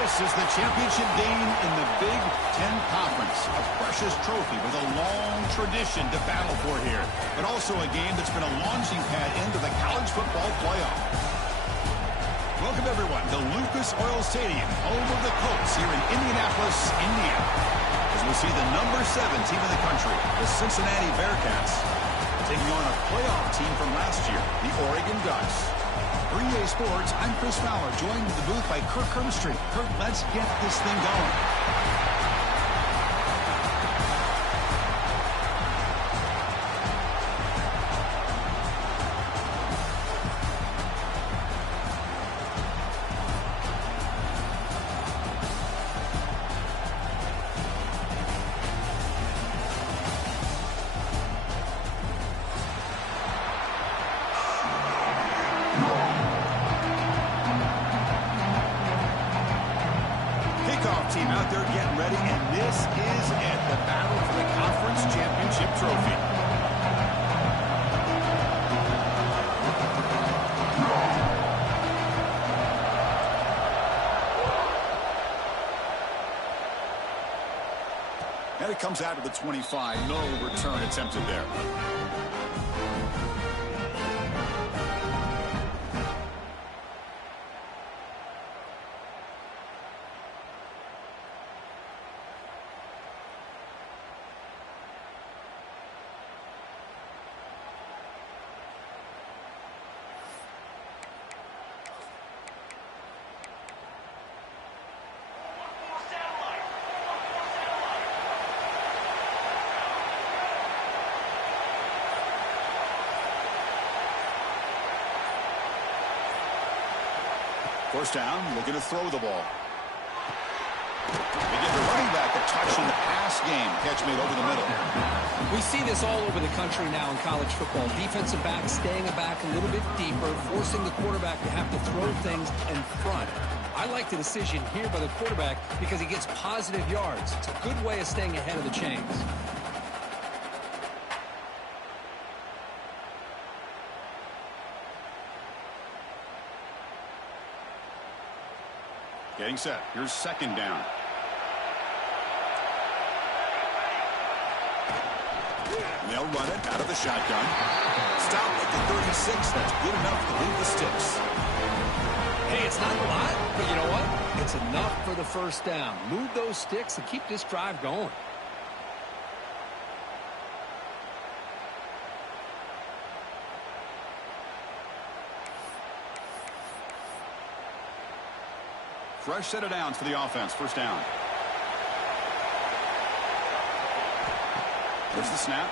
This is the championship game in the Big Ten Conference. A precious trophy with a long tradition to battle for here. But also a game that's been a launching pad into the college football playoff. Welcome, everyone, to Lucas Oil Stadium, home of the Colts here in Indianapolis, Indiana. As we see the number 7 team in the country, the Cincinnati Bearcats, taking on a playoff team from last year, the Oregon Ducks. For EA Sports, I'm Chris Fowler, joined in the booth by Kirk Herbstreit. Kirk, let's get this thing going. Team out there getting ready, and this is it, the battle for the conference championship trophy. And it comes out of the 25, no return attempted there. First down, looking to throw the ball. They give the running back a touch in the pass game. Catch made over the middle. We see this all over the country now in college football. Defensive backs staying back a little bit deeper, forcing the quarterback to have to throw things in front. I like the decision here by the quarterback because he gets positive yards. It's a good way of staying ahead of the chains. Getting set. Here's second down. They'll run it out of the shotgun. Stop at the 36. That's good enough to leave the sticks. Hey, it's not a lot, but you know what? It's enough for the first down. Move those sticks and keep this drive going. Fresh set of downs for the offense. First down. There's the snap.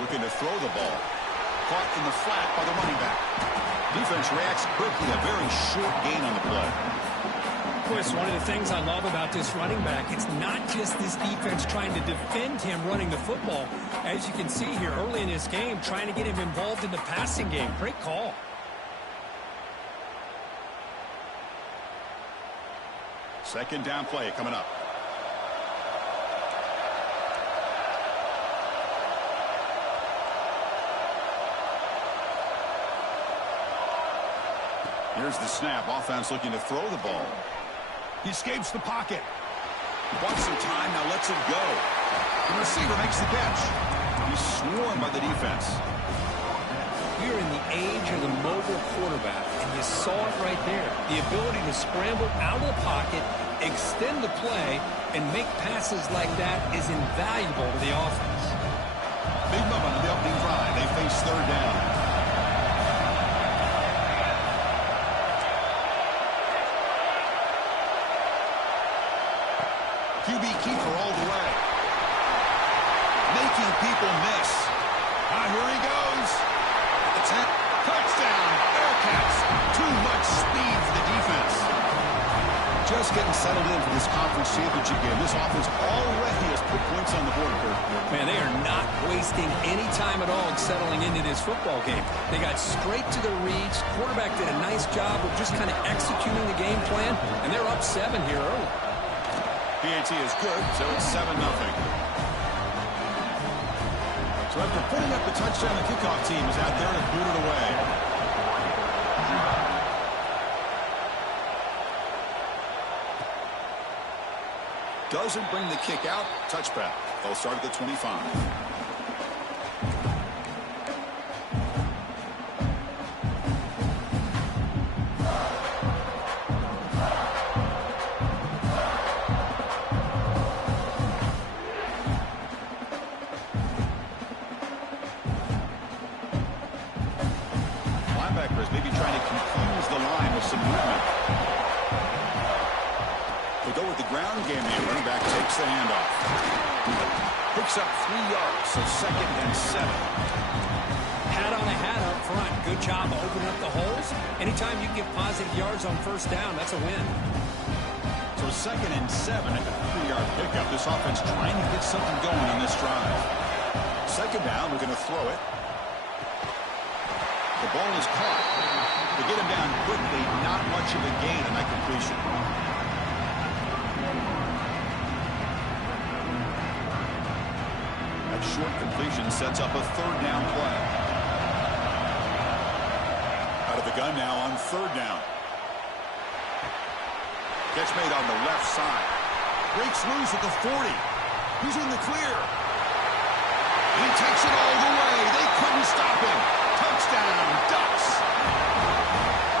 Looking to throw the ball. Caught in the flat by the running back. Defense reacts quickly. A very short gain on the play. Chris, one of the things I love about this running back, it's not just this defense trying to defend him running the football. As you can see here early in this game, trying to get him involved in the passing game. Great call. Second down play coming up. Here's the snap. Offense looking to throw the ball. He escapes the pocket. Wants some time, now lets it go. The receiver makes the catch. He's swarmed by the defense. We're in the age of the mobile quarterback, and you saw it right there. The ability to scramble out of the pocket, extend the play, and make passes like that is invaluable to the offense. Big moment on the opening drive. They face third down. QB keeper all the way. Making people miss. Here he goes. Touchdown, Bearcats. Too much speed for the defense. Just getting settled in for this conference championship game. This offense already has put points on the board. Man, they are not wasting any time at all settling into this football game. They got straight to the reads. Quarterback did a nice job of just kind of executing the game plan, and they're up 7 here early. PAT is good, so it's 7-0. So after putting up the touchdown, the kickoff team is out there to boot it away. Doesn't bring the kick out. Touchback. They'll start at the 25. Linebackers maybe trying to confuse the line with some movement. They go with the ground game here. Running back takes the handoff. Picks up 3 yards, so 2nd and 7. Hat on a hat up front. Good job opening up the holes. Anytime you get positive yards on first down, that's a win. So 2nd and 7 at the 3-yard pickup. This offense trying to get something going on this drive. 2nd down, we're going to throw it. The ball is caught. They get him down quickly. Not much of a gain on that completion. That short completion sets up a 3rd down play. Out of the gun now on 3rd down. Catch made on the left side. Breaks loose at the 40. He's in the clear. He takes it all the way. They couldn't stop him. Touchdown, Ducks.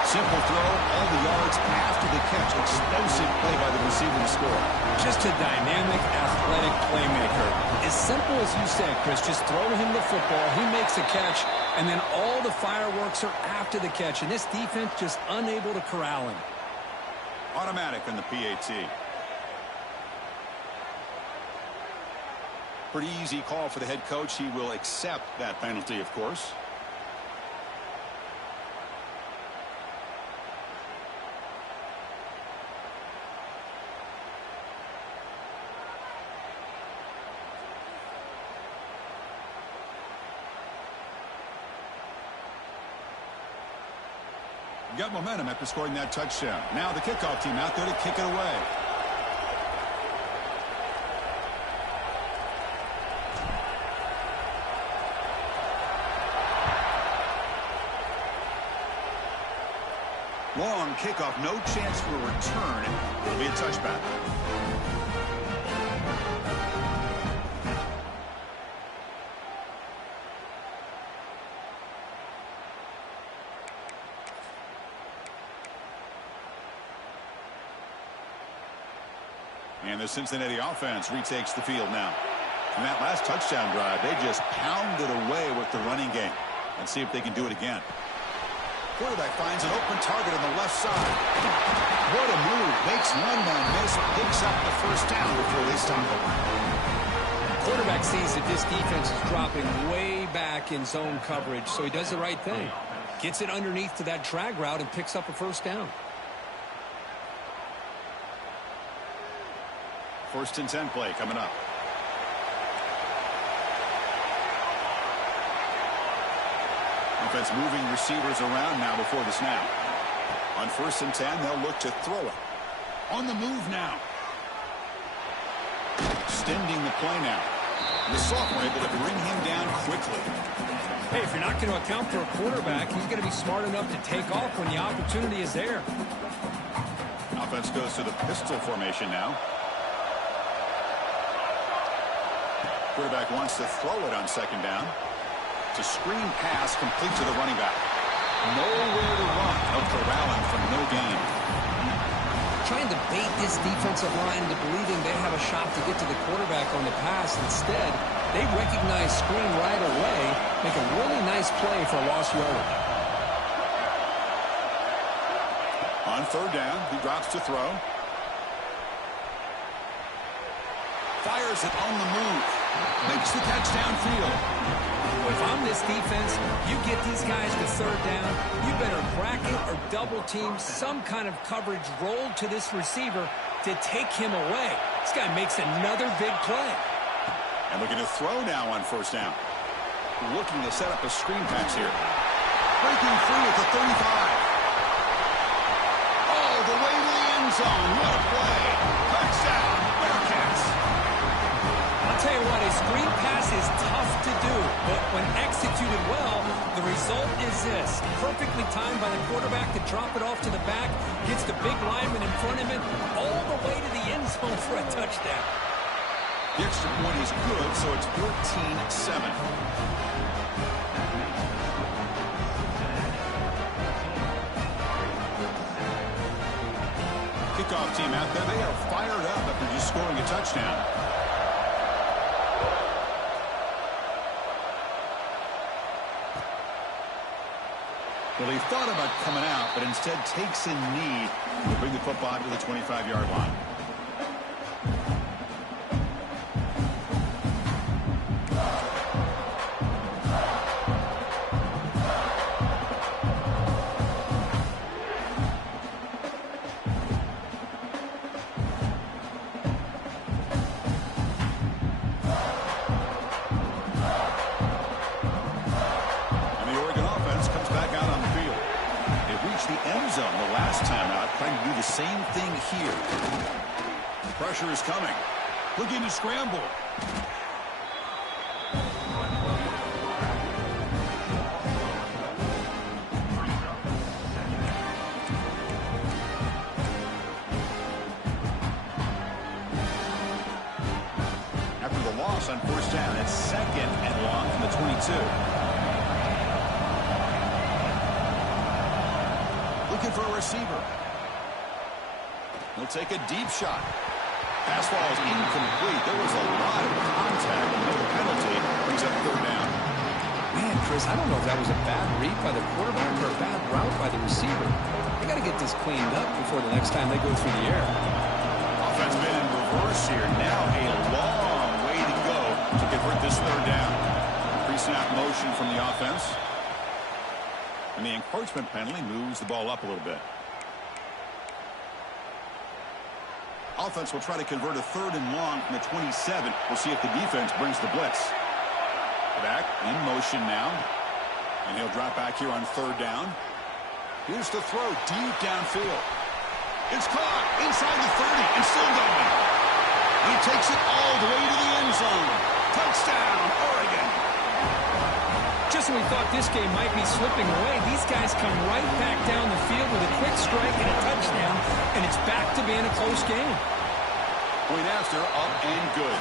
Simple throw, all the yards after the catch. Explosive play by the receiver to score. Just a dynamic, athletic playmaker. As simple as you said, Chris, just throw him the football, he makes a catch, and then all the fireworks are after the catch. And this defense just unable to corral him. Automatic on the PAT. Pretty easy call for the head coach. He will accept that penalty, of course. Got momentum after scoring that touchdown. Now the kickoff team out there to kick it away. Long kickoff, no chance for a return. It'll be a touchback. And the Cincinnati offense retakes the field now. In that last touchdown drive, they just pounded away with the running game. Let's see if they can do it again. Quarterback finds an open target on the left side. What a move. Makes one man miss. Picks up the 1st down before they stop him. Quarterback sees that this defense is dropping way back in zone coverage, so he does the right thing. Gets it underneath to that drag route and picks up a 1st down. 1st and 10 play coming up. Offense moving receivers around now before the snap. On 1st and 10, they'll look to throw it. On the move now. Extending the play now. The sophomore able to bring him down quickly. Hey, if you're not going to account for a quarterback, he's going to be smart enough to take off when the opportunity is there. Offense goes to the pistol formation now. Quarterback wants to throw it on 2nd down. It's a screen pass complete to the running back. Nowhere to run. No corralling for no gain. Trying to bait this defensive line into believing they have a shot to get to the quarterback on the pass. Instead, they recognize screen right away, make a really nice play for a lost yardage. On 3rd down, he drops to throw. Fires it on the move. Makes the catch downfield. If I'm this defense, you get these guys to 3rd down, you better bracket or double team some kind of coverage rolled to this receiver to take him away. This guy makes another big play. And looking to throw now on 1st down. Looking to set up a screen pass here. Breaking free at the 35. All the way to the end zone. What a play. Touchdown, Bearcats. I'll tell tell you what, a screen pass is tough to do, but when executed well, the result is this. Perfectly timed by the quarterback to drop it off to the back, gets the big lineman in front of him, all the way to the end zone for a touchdown. The extra point is good, so it's 14-7. Kickoff team out there. They are fired up after just scoring a touchdown. Well, he thought about coming out, but instead takes a knee to bring the football to the 25-yard line. Same thing here. Pressure is coming. Looking to scramble. After the loss on first down, it's second and long from the 22. Looking for a receiver. He'll take a deep shot. Pass ball is incomplete. There was a lot of contact. No penalty. Brings up third down. Man, Chris, I don't know if that was a bad read by the quarterback or a bad route by the receiver. They got to get this cleaned up before the next time they go through the air. Offense been in reverse here. Now a long way to go to convert this third down. Pre-snap motion from the offense. And the encroachment penalty moves the ball up a little bit. Offense will try to convert a third and long from the 27. We'll see if the defense brings the blitz. Back in motion now. And he'll drop back here on third down. Here's the throw deep downfield. It's caught inside the 30 and still going. He takes it all the way to the end zone. Touchdown, Oregon. Just when we thought this game might be slipping away, these guys come right back down the field with a quick strike and a touchdown, and it's back to being a close game. Point after, up and good.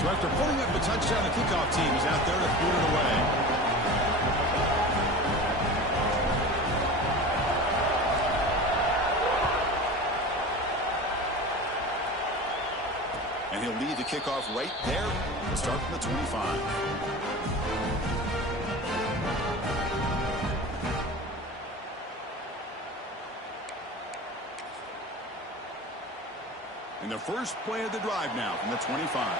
So after pulling up a touchdown, the kickoff team is out there to boot it away. And he'll lead the kickoff right there to start from the 25. And the first play of the drive now from the 25.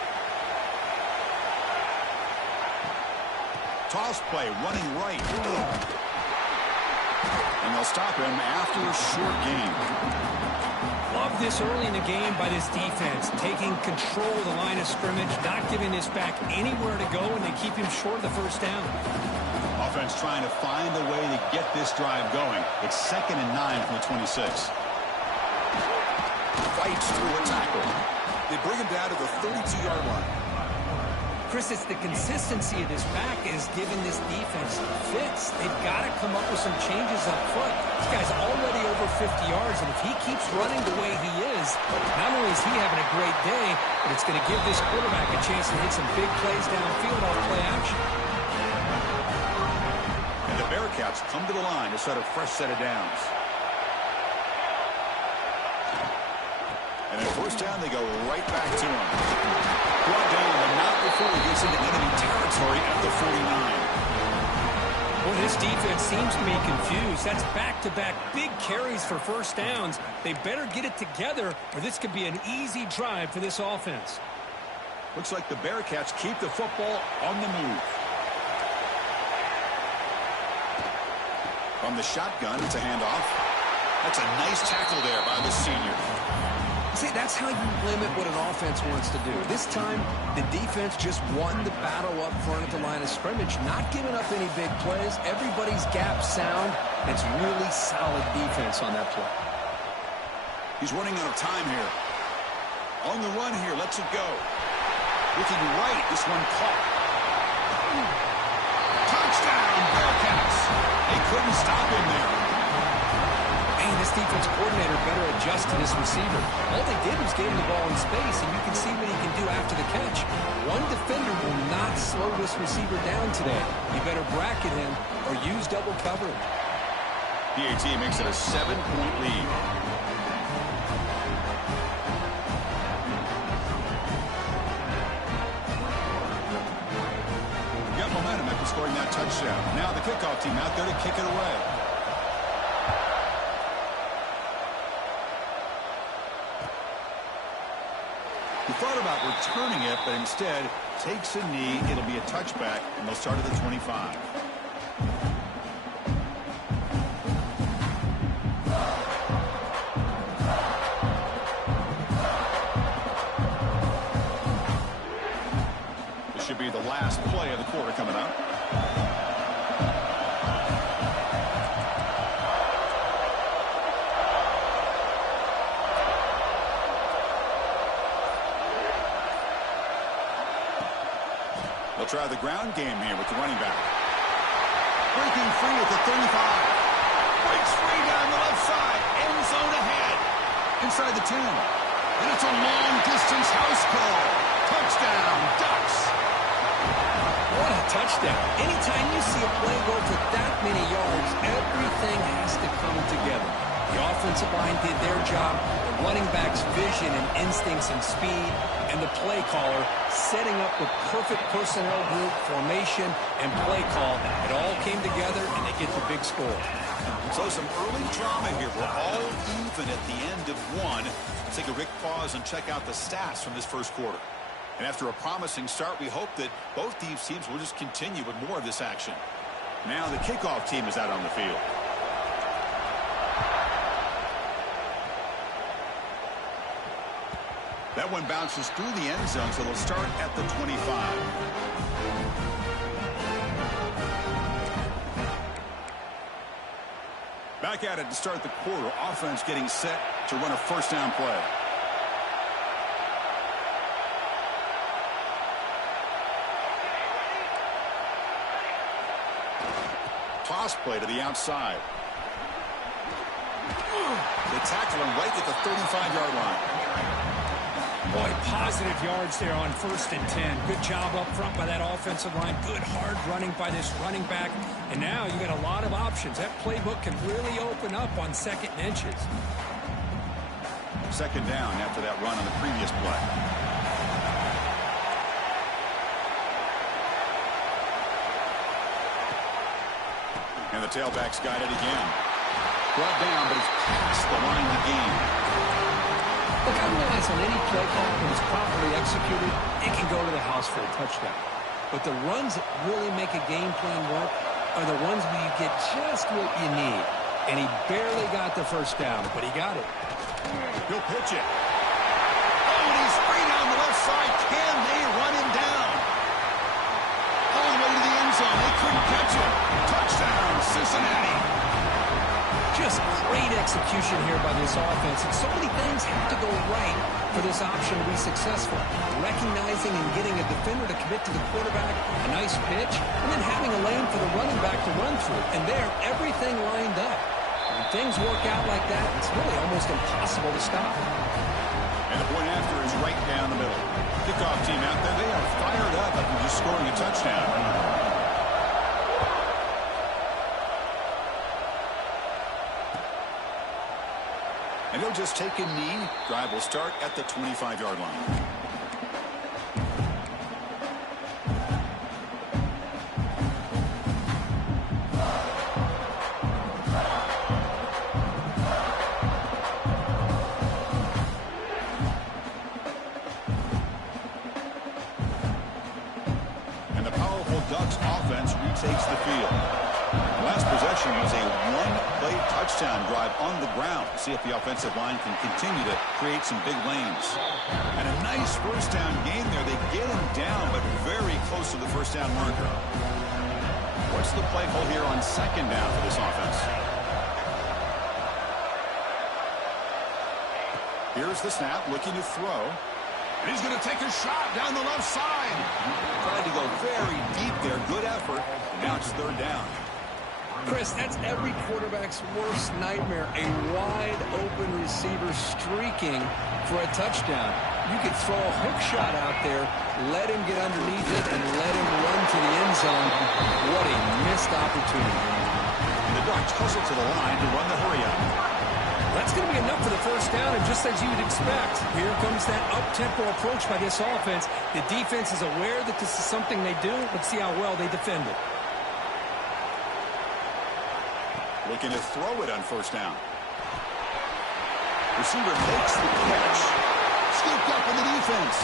Toss play, running right. And they'll stop him after a short gain. Love this early in the game by this defense, taking control of the line of scrimmage, not giving this back anywhere to go, and they keep him short of the first down. Offense trying to find a way to get this drive going. It's 2nd and 9 from the 26. Fights through a tackle. They bring him down to the 32-yard line. Chris, it's the consistency of this back is giving this defense fits. They've got to come up with some changes up front. This guy's already over 50 yards, and if he keeps running the way he is, not only is he having a great day, but it's going to give this quarterback a chance to hit some big plays downfield off play action. And the Bearcats come to the line to set a fresh set of downs. And at first down, they go right back to him. Brought down, but not before he gets into enemy territory at the 49. Well, this defense seems to be confused. That's back-to-back big carries for first downs. They better get it together, or this could be an easy drive for this offense. Looks like the Bearcats keep the football on the move. From the shotgun, it's a handoff. That's a nice tackle there by the senior. See, that's how you limit what an offense wants to do. This time, the defense just won the battle up front at the line of scrimmage, not giving up any big plays. Everybody's gap sound. It's really solid defense on that play. He's running out of time here. On the run here, lets it go. Looking right, this one caught. Touchdown, Bearcats. They couldn't stop him there. Man, this defense coordinator better adjust to this receiver. All they did was give him the ball in space, and you can see what he can do after the catch. One defender will not slow this receiver down today. You better bracket him or use double cover. PAT makes it a 7-point lead. Got momentum after scoring that touchdown. Now the kickoff team out there to kick it away. He thought about returning it, but instead takes a knee. It'll be a touchback, and they'll start at the 25. This should be the last play of the quarter coming up. They'll try the ground game here with the running back. Breaking free at the 35. Breaks free down the left side. End zone ahead. Inside the 10. And it's a long-distance house call. Touchdown, Ducks. What a touchdown. Anytime you see a play go for that many yards, everything has to come together. The offensive line did their job, the running back's vision and instincts and speed, and the play caller setting up the perfect personnel group, formation, and play call. It all came together, and they get the big score. So some early drama here. We're all even at the end of one. Let's take a quick pause and check out the stats from this first quarter. And after a promising start, we hope that both these teams will just continue with more of this action. Now the kickoff team is out on the field. That one bounces through the end zone, so they'll start at the 25. Back at it to start the quarter. Offense getting set to run a first down play. Toss play to the outside. They tackle him right at the 35-yard line. Boy, positive yards there on 1st and 10. Good job up front by that offensive line. Good hard running by this running back. And now you got a lot of options. That playbook can really open up on 2nd and inches. Second down after that run on the previous play. And the tailback's got it again. Brought down, but it's past the line of the game. Look, I realize on any play call, when it's properly executed, it can go to the house for a touchdown. But the runs that really make a game plan work are the ones where you get just what you need. And he barely got the first down, but he got it. He'll pitch it. Oh, and he's free down the left side. Can they run him down? All the way to the end zone. They couldn't catch him. Touchdown, Cincinnati. Just great execution here by this offense. And so many things have to go right for this option to be successful. Recognizing and getting a defender to commit to the quarterback, a nice pitch, and then having a lane for the running back to run through. And there, everything lined up. When things work out like that, it's really almost impossible to stop. And the point after is right down the middle. Kickoff team out there, they are fired up after just scoring a touchdown. And he'll just take a knee. Drive will start at the 25-yard line. And the powerful Ducks offense retakes the field. Last possession was a one-play touchdown drive on the ground. See if the offensive line can continue to create some big lanes. And a nice first down gain there. They get him down, but very close to the first down marker. What's the play call here on second down for this offense? Here's the snap, looking to throw. And he's going to take a shot down the left side. Tried to go very deep there. Good effort. Now it's third down. Chris, that's every quarterback's worst nightmare. A wide-open receiver streaking for a touchdown. You could throw a hook shot out there, let him get underneath it, and let him run to the end zone. What a missed opportunity. And the Ducks hustle to the line to run the hurry-up. That's going to be enough for the first down, and just as you would expect, here comes that up-tempo approach by this offense. The defense is aware that this is something they do. Let's see how well they defend it. Looking to throw it on first down. Receiver makes the catch. Scooped up in the defense.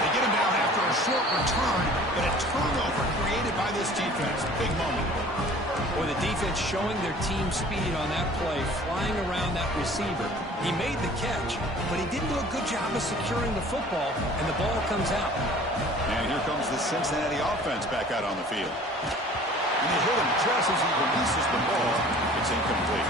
They get him down after a short return, but a turnover created by this defense. Big moment. Boy, the defense showing their team speed on that play, flying around that receiver. He made the catch, but he didn't do a good job of securing the football, and the ball comes out. And here comes the Cincinnati offense back out on the field. And they hit him just as he releases the ball. It's incomplete.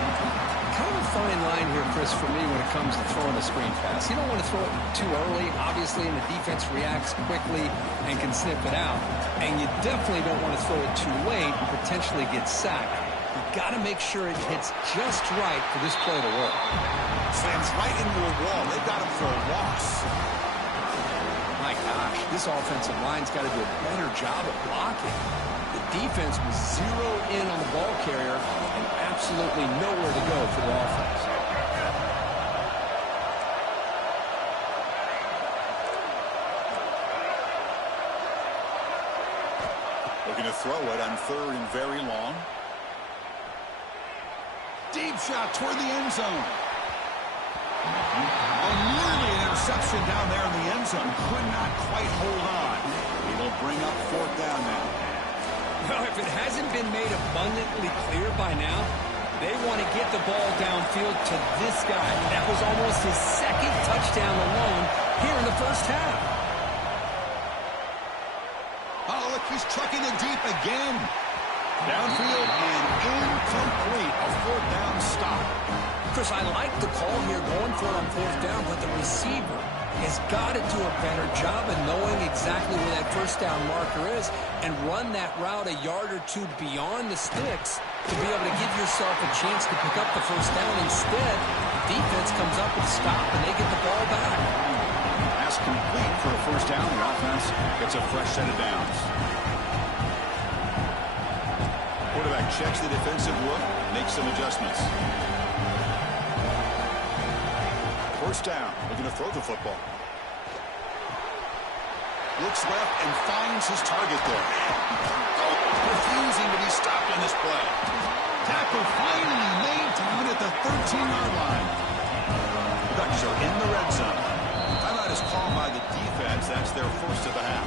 Kind of a fine line here, Chris, for me when it comes to throwing a screen pass. You don't want to throw it too early, obviously, and the defense reacts quickly and can sniff it out. And you definitely don't want to throw it too late and potentially get sacked. You've got to make sure it hits just right for this play to work. Slams right into a wall. They've got him for a loss. My gosh, this offensive line's got to do a better job of blocking. The defense was zeroed in on the ball carrier and absolutely nowhere to go for the offense. Looking to throw it on third and very long. Deep shot toward the end zone. Oh, nearly an interception down there in the end zone. Could not quite hold on. It'll bring up fourth down now. Well, if it hasn't been made abundantly clear by now, they want to get the ball downfield to this guy. That was almost his second touchdown alone here in the first half. Oh, look, he's trucking it deep again. Downfield and incomplete. A fourth down stop. Chris, I like the call here going for it on fourth down, but the receiver has got to do a better job of knowing exactly where that first down marker is and run that route a yard or two beyond the sticks to be able to give yourself a chance to pick up the first down. Instead, the defense comes up with a stop and they get the ball back. Pass complete for a first down. The offense gets a fresh set of downs. Quarterback checks the defensive look, makes some adjustments. First down, looking to throw the football. Looks left and finds his target there. Refusing to be stopped on this play. Tackle finally made down at the 13-yard line. The Ducks are in the red zone. Timeout is called by the defense. That's their first of the half.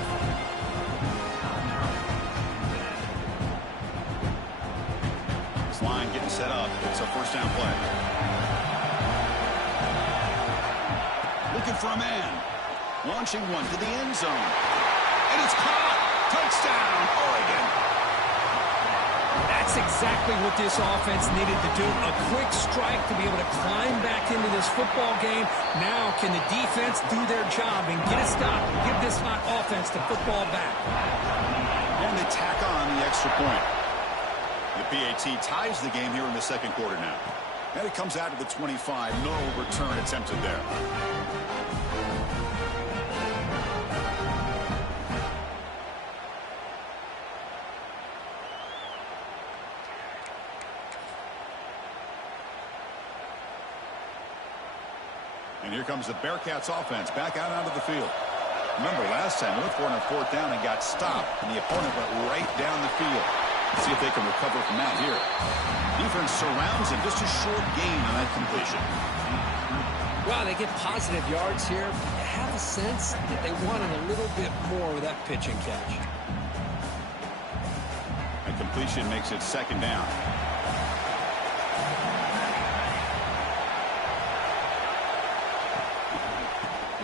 This line getting set up. It's a first down play. Looking for a man. Launching one to the end zone. And it's caught. Touchdown, Oregon. That's exactly what this offense needed to do. A quick strike to be able to climb back into this football game. Now can the defense do their job and get a stop and give this hot offense the football back. And they tack on the extra point. The PAT ties the game here in the second quarter now. And it comes out to the 25. No return attempted there. And here comes the Bearcats offense back out onto the field. Remember last time, they went for it on fourth down and got stopped, and the opponent went right down the field. Let's see if they can recover from that here. Defense surrounds him, just a short gain on that completion. Wow, they get positive yards here. I have a sense that they wanted a little bit more with that pitch and catch. And completion makes it second down.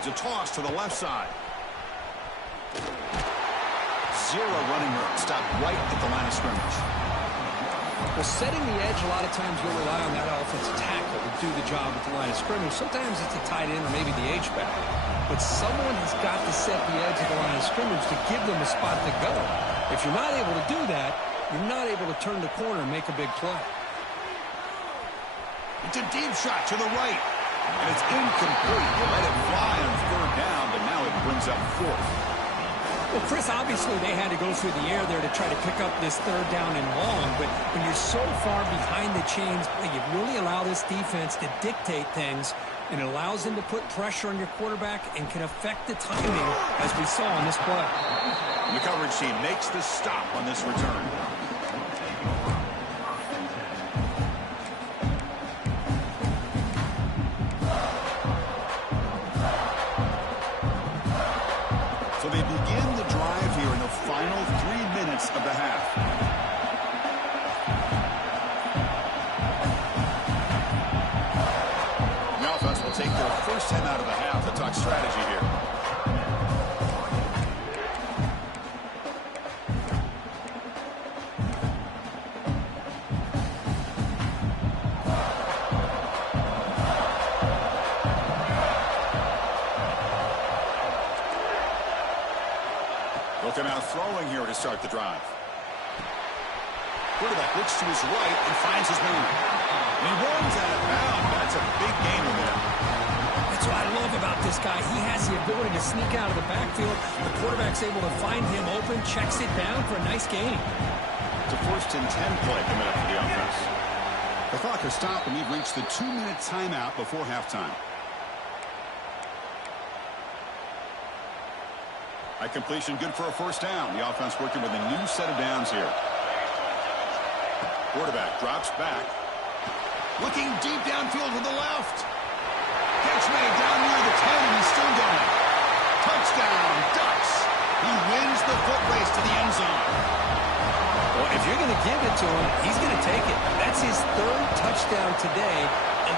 a toss to the left side. Zero running room. Stopped right at the line of scrimmage. Well, setting the edge, a lot of times you'll rely on that offensive tackle to do the job at the line of scrimmage. Sometimes it's a tight end or maybe the H-back. But someone has got to set the edge of the line of scrimmage to give them a spot to go. If you're not able to do that, you're not able to turn the corner and make a big play. It's a deep shot to the right. And it's incomplete. They let it fly on third down, but now it brings up fourth. Well, Chris, obviously they had to go through the air there to try to pick up this third down and long, but when you're so far behind the chains, you really allow this defense to dictate things, and it allows them to put pressure on your quarterback and can affect the timing, as we saw on this play. The coverage team makes the stop on this return. So they begin the drive here in the final 3 minutes of the half. The offense will take their first 10 out of the half. The talk strategy here. Looking out throwing here to start the drive. Quarterback looks to his right and finds his man. And he runs out of bounds. That's a big gain there. That's what I love about this guy. He has the ability to sneak out of the backfield. The quarterback's able to find him open, checks it down for a nice gain. It's a 1st and 10 play coming up for the offense. The clock has stopped, and we've reached the 2-minute timeout before halftime. At completion, good for a first down. The offense working with a new set of downs here. Quarterback drops back. Looking deep downfield to the left. Catch made down near the 10, and he's still going. Touchdown, Ducks. He wins the foot race to the end zone. Well, if you're going to give it to him, he's going to take it. That's his 3rd touchdown today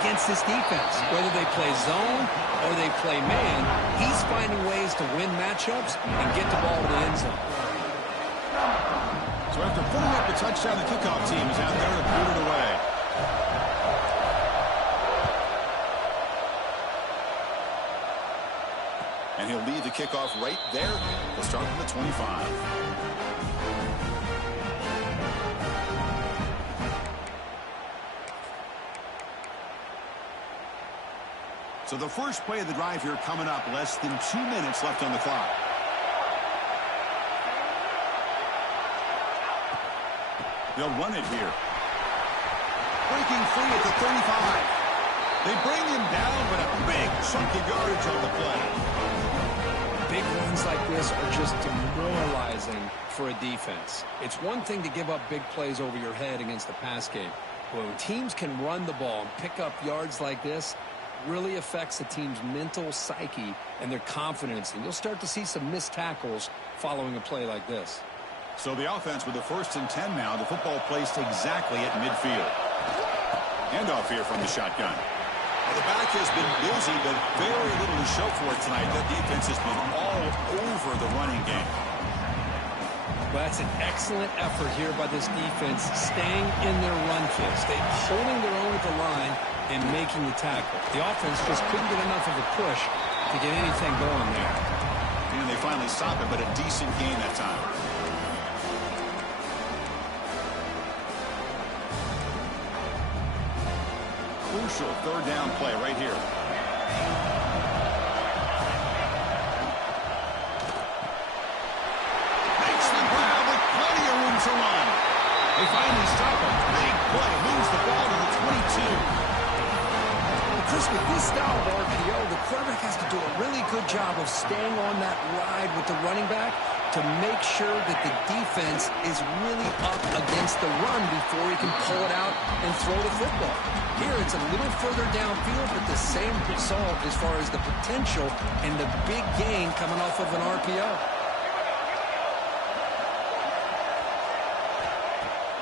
against this defense. Whether they play zone or they play man, he's finding ways to win matchups and get the ball to the end zone. So after putting up the touchdown, the kickoff team is out there to boot it away. And he'll lead the kickoff right there. He'll start from the 25. So the first play of the drive here coming up, less than 2 minutes left on the clock. They'll run it here. Breaking free at the 35. They bring him down, but a big chunk of yardage on the play. Big runs like this are just demoralizing for a defense. It's one thing to give up big plays over your head against the pass game. But when teams can run the ball and pick up yards like this, really affects the team's mental psyche and their confidence. And you'll start to see some missed tackles following a play like this. So the offense with the 1st and 10 now. The football placed exactly at midfield. Handoff here from the shotgun. Well, the back has been busy, but very little to show for it tonight. That defense has been all over the running game. Well, that's an excellent effort here by this defense, staying in their run fist. They're holding their own at the line and making the tackle. The offense just couldn't get enough of a push to get anything going there. And they finally stop it, but a decent gain that time. Crucial 3rd down play right here. Makes the grab with plenty of room to run. They finally stop him. Big play. Moves the ball to the 22. Chris, with this style of RPO, the quarterback has to do a really good job of staying on that ride with the running back to make sure that the defense is really up against the run before he can pull it out and throw the football. Here, it's a little further downfield, but the same result as far as the potential and the big gain coming off of an RPO.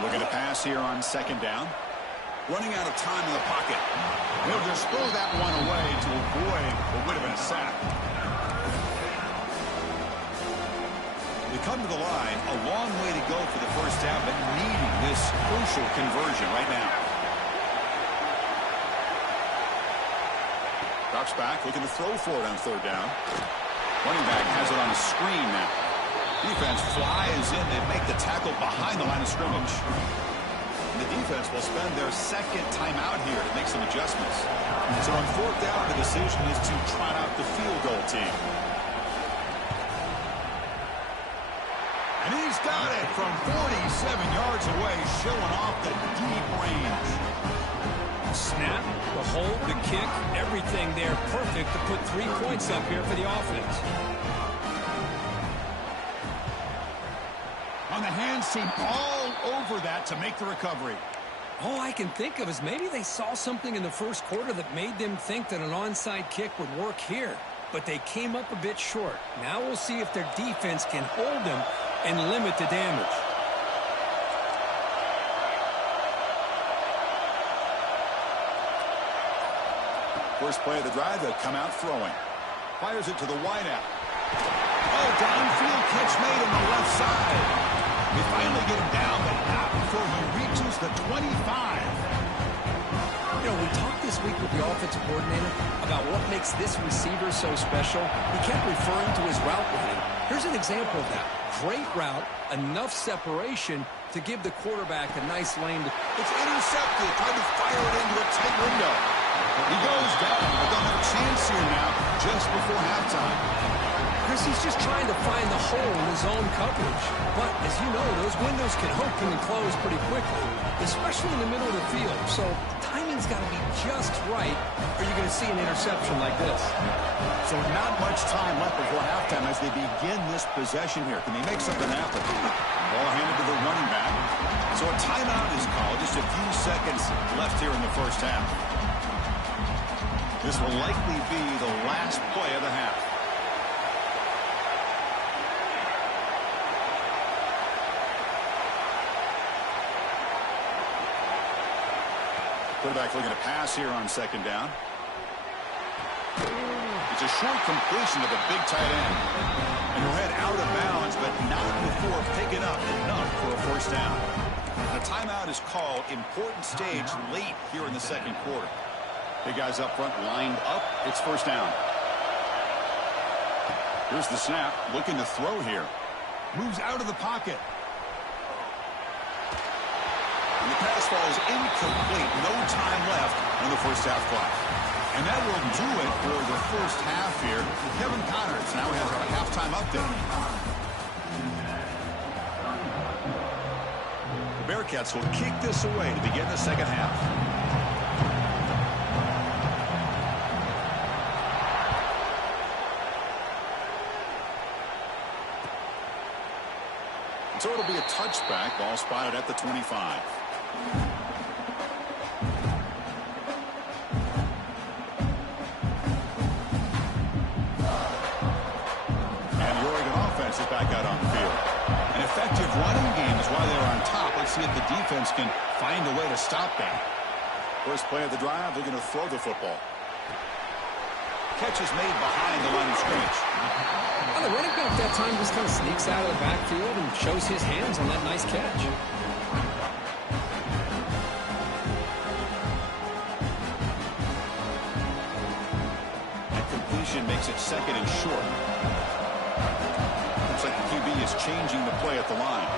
Looking to pass here on 2nd down. Running out of time in the pocket. He'll just throw that one away to avoid what would have been a sack. They come to the line, a long way to go for the first down, but needing this crucial conversion right now. Drops back, looking to throw for it on third down. Running back has it on a screen now. Defense flies in. They make the tackle behind the line of scrimmage. And the defense will spend their second timeout here to make some adjustments. So on fourth down, the decision is to trot out the field goal team. And he's got it from 47 yards away, showing off the deep range. Snap, the hold, the kick, everything there perfect to put 3 points up here for the offense. On the hands team all over that to make the recovery. All I can think of is maybe they saw something in the first quarter that made them think that an onside kick would work here. But they came up a bit short. Now we'll see if their defense can hold them and limit the damage. First play of the drive, they'll come out throwing. Fires it to the wideout. Oh, downfield catch made on the left side. They finally get him down, but not before he reaches the 25. You know, we talked this week with the offensive coordinator about what makes this receiver so special. He kept referring to his route running. Here's an example of that. Great route, enough separation to give the quarterback a nice lane. It's intercepted. Tried to fire it into a tight window. He goes down, but they'll have a chance here now just before halftime. Chris, he's just trying to find the hole in his own coverage. But, as you know, those windows can open and close pretty quickly, especially in the middle of the field. So, timing's got to be just right, or you're going to see an interception like this. So, not much time left before halftime as they begin this possession here. Can they make something happen? Ball handed to the running back. So, a timeout is called. Just a few seconds left here in the first half. This will likely be the last play of the half. Quarterback looking to pass here on second down. It's a short completion of a big tight end. And he'll head out of bounds, but not before picking up enough for a first down. The timeout is called. Important stage late here in the second quarter. Big guys up front lined up. It's first down. Here's the snap. Looking to throw here. Moves out of the pocket. And the pass falls incomplete. No time left on the first half clock. And that will do it for the first half here. Kevin Connors now has our halftime update. The Bearcats will kick this away to begin the second half. So it'll be a touchback. Ball spotted at the 25. And the Oregon offense is back out on the field. An effective running game is why they're on top. Let's see if the defense can find a way to stop that. First play of the drive, they're going to throw the football. Catch is made behind the line of scrimmage. Well, the running back that time just kind of sneaks out of the backfield and shows his hands on that nice catch. That completion makes it second and short. Looks like the QB is changing the play at the line.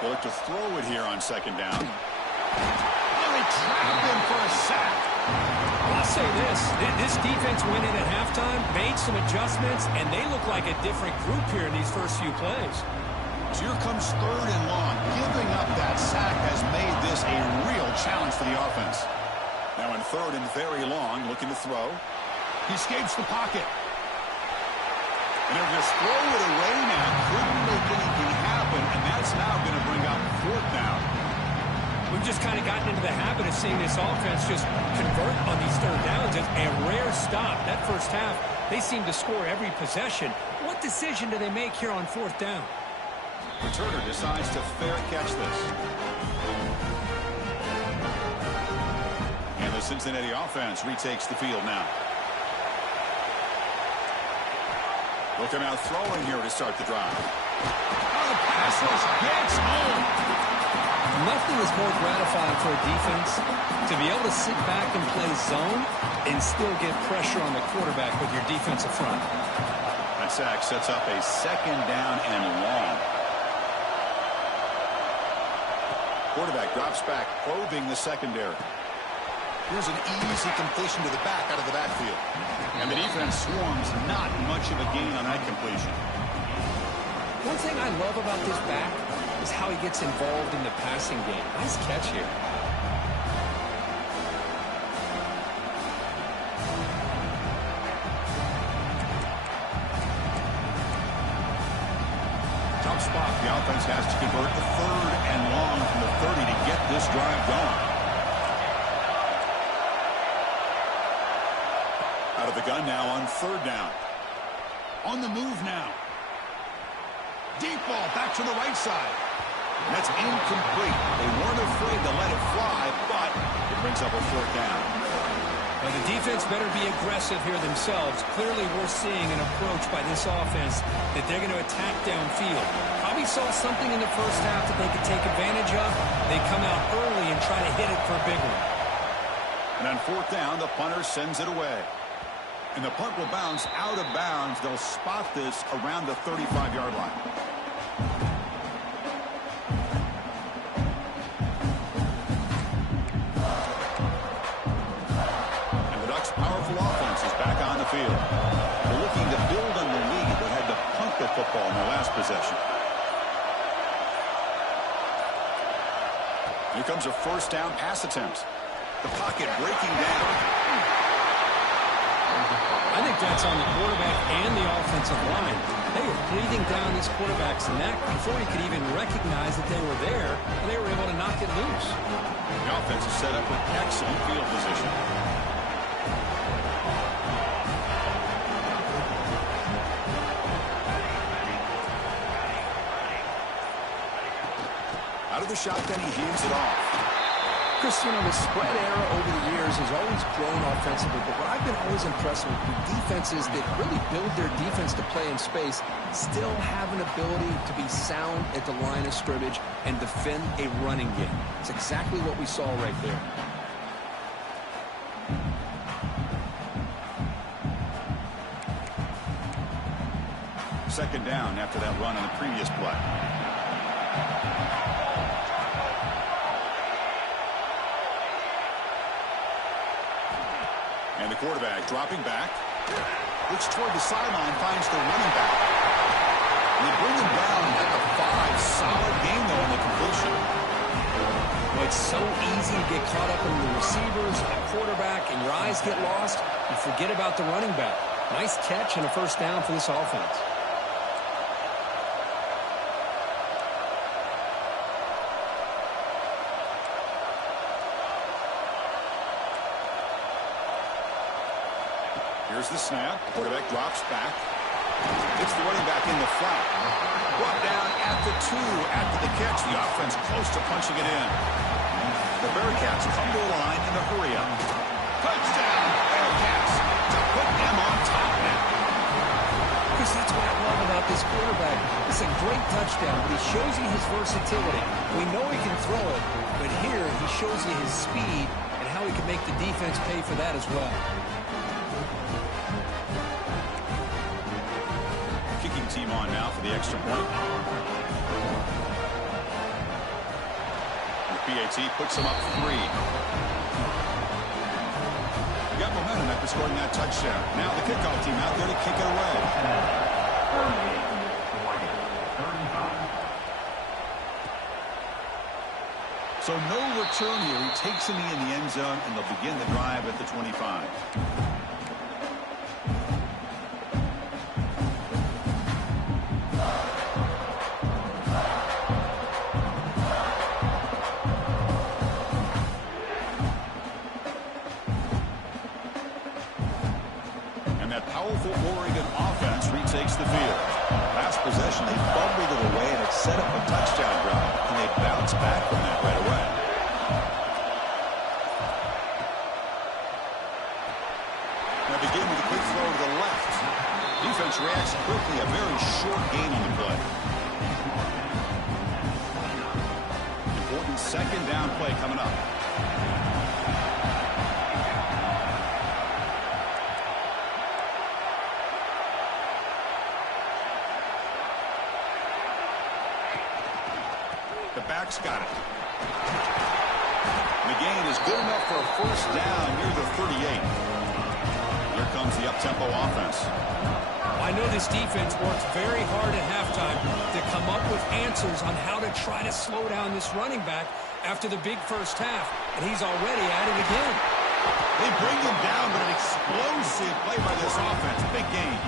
They look to throw it here on second down. And they trap him for a sack. I'll say this defense went in at halftime, made some adjustments, and they look like a different group here in these first few plays. So here comes third and long. Giving up that sack has made this a real challenge for the offense. Now in third and very long, looking to throw. He escapes the pocket. And they'll just throw it away now. Couldn't make anything happen, and that's now going to bring up fourth down. We've just kind of gotten into the habit of seeing this offense just convert on these third downs. It's a rare stop. That first half, they seem to score every possession. What decision do they make here on fourth down? Returner decides to fair catch this. Cincinnati offense retakes the field now. Looking out throwing here to start the drive. Oh, the pass rush gets home. Nothing is more gratifying for a defense to be able to sit back and play zone and still get pressure on the quarterback with your defensive front. That sack sets up a second down and long. Quarterback drops back, probing the secondary. Here's an easy completion to the back out of the backfield. And the defense swarms, not much of a gain on that completion. One thing I love about this back is how he gets involved in the passing game. Nice catch here. Tough spot. The offense has to convert the third and long from the 30 to get this drive going. Out of the gun now on third down. On the move now. Deep ball back to the right side. That's incomplete. They weren't afraid to let it fly, but it brings up a fourth down. Well, the defense better be aggressive here themselves. Clearly, we're seeing an approach by this offense that they're going to attack downfield. Probably saw something in the first half that they could take advantage of. They come out early and try to hit it for a big one. And on fourth down, the punter sends it away. And the punt will bounce out of bounds. They'll spot this around the 35-yard line. And the Ducks' powerful offense is back on the field. They're looking to build on the lead that had to punt the football in their last possession. Here comes a first down pass attempt. The pocket breaking down. I think that's on the quarterback and the offensive line. They were breathing down this quarterback's neck before he could even recognize that they were there, and they were able to knock it loose. The offense is set up with excellent field position. Out of the shotgun, he hands it off. Chris, you know, the spread era over the years has always grown offensively, but what I've been always impressed with defenses that really build their defense to play in space still have an ability to be sound at the line of scrimmage and defend a running game. It's exactly what we saw right there. Second down after that run on the previous play. And the quarterback dropping back. Looks toward the sideline, finds the running back. And they bring him down at the 5. Solid game, though, on the completion. Well, it's so easy to get caught up in the receivers, the quarterback, and your eyes get lost. You forget about the running back. Nice catch and a first down for this offense. Here's the snap. Quarterback drops back. It's the running back in the flat. Brought down at the 2 after the catch. The offense close to punching it in. The Bearcats come to the line in the hurry-up. Touchdown, Bearcats, to put them on top now. Chris, that's what I love about this quarterback. It's a great touchdown, but he shows you his versatility. We know he can throw it, but here he shows you his speed and how he can make the defense pay for that as well. Kicking team on now for the extra point. The PAT puts them up 3. Got momentum after scoring that touchdown. Now the kickoff team out there to kick it away. So no return here. He takes him in the end zone, and they'll begin the drive at the 25. Powerful Oregon offense retakes the field. Last possession, they fumbled it away, and it set up a touchdown drive, and they bounce back from that right away. defense reacts quickly. A very short gain on the play. Important second down play coming up. The back's got it. The gain is good enough for a first down near the 38. Here comes the up-tempo offense. I know this defense worked very hard at halftime to come up with answers on how to try to slow down this running back after the big first half, and he's already at it again. They bring him down, but an explosive play by this offense. Big gain.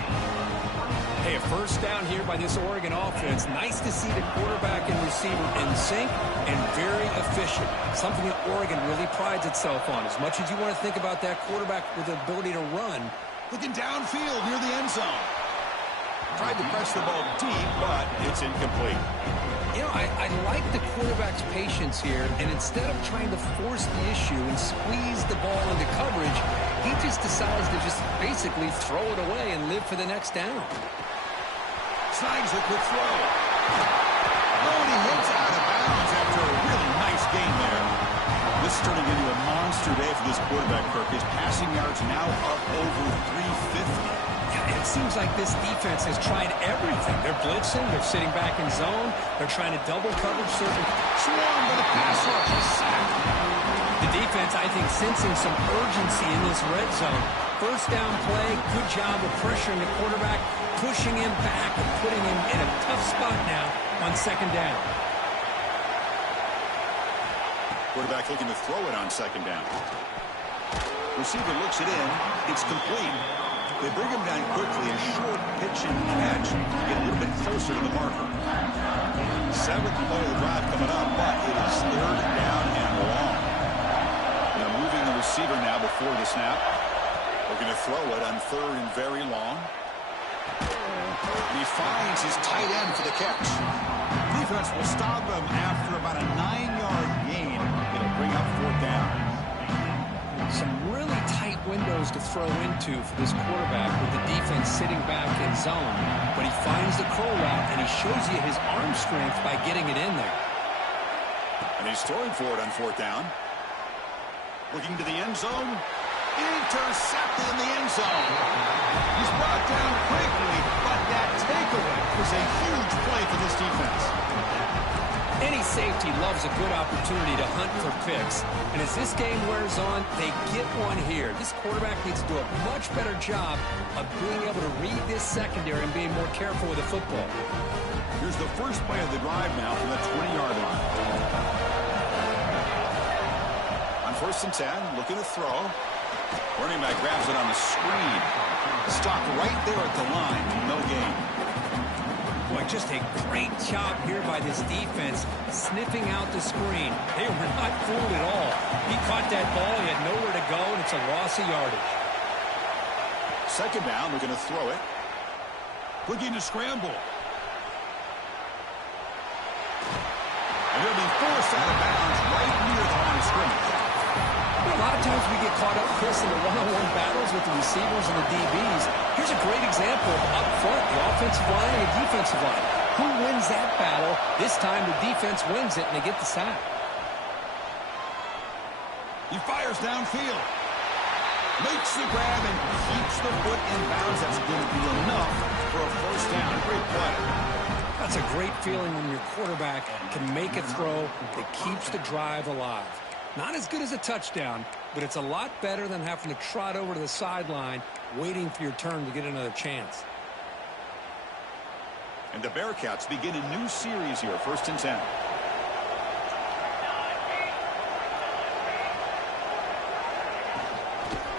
Hey, a first down here by this Oregon offense. Nice to see the quarterback and receiver in sync and very efficient. Something that Oregon really prides itself on. As much as you want to think about that quarterback with the ability to run. Looking downfield near the end zone. Tried to press the ball deep, but it's incomplete. You know, I like the quarterback's patience here, and instead of trying to force the issue and squeeze the ball into coverage, he just decides to just basically throw it away and live for the next down. Snags a quick throw. Oh, and he hits out of bounds after a really nice gain there. This is turning into a monster day for this quarterback, Kirk. His passing yards now up over 350. Yeah, it seems like this defense has tried everything. They're blitzing, they're sitting back in zone, they're trying to double coverage certain. Swarm with a pass rush, a sack. The defense, I think, sensing some urgency in this red zone. First down play, good job of pressuring the quarterback, pushing him back and putting him in a tough spot now on second down. Quarterback looking to throw it on second down. Receiver looks it in. It's complete. They bring him down quickly. A short pitch and catch. Get a little bit closer to the marker. Seventh play of the drive coming up, but it is third down and long. Now moving the receiver now before the snap. Looking to throw it on third and very long. He finds his tight end for the catch. Defense will stop him after about a 9-yard gain. It'll bring up fourth down. Some really tight windows to throw into for this quarterback with the defense sitting back in zone. But he finds the curl route, and he shows you his arm strength by getting it in there. And he's throwing for it on fourth down. Looking to the end zone. Intercepted in the end zone. He's brought down quickly, but that takeaway was a huge play for this defense. Any safety loves a good opportunity to hunt for picks. And as this game wears on, they get one here. This quarterback needs to do a much better job of being able to read this secondary and being more careful with the football. Here's the first play of the drive now from the 20-yard line. On first and 10, looking to throw. Running back grabs it on the screen. Stopped right there at the line. No gain. Boy, just a great job here by this defense, sniffing out the screen. They were not fooled at all. He caught that ball, he had nowhere to go, and it's a loss of yardage. Second down, we're going to throw it. Looking to scramble. And he'll be forced out of bounds right near the line of scrimmage. A lot of times we get caught up, Chris, in the one-on-one battles with the receivers and the DBs. Here's a great example of up front, the offensive line and the defensive line. Who wins that battle? This time the defense wins it, and they get the sack. He fires downfield. Makes the grab and keeps the foot in bounds. That's going to be enough for a first down. Great play. That's a great feeling when your quarterback can make a throw that keeps the drive alive. Not as good as a touchdown, but it's a lot better than having to trot over to the sideline waiting for your turn to get another chance. And the Bearcats begin a new series here, first and 10.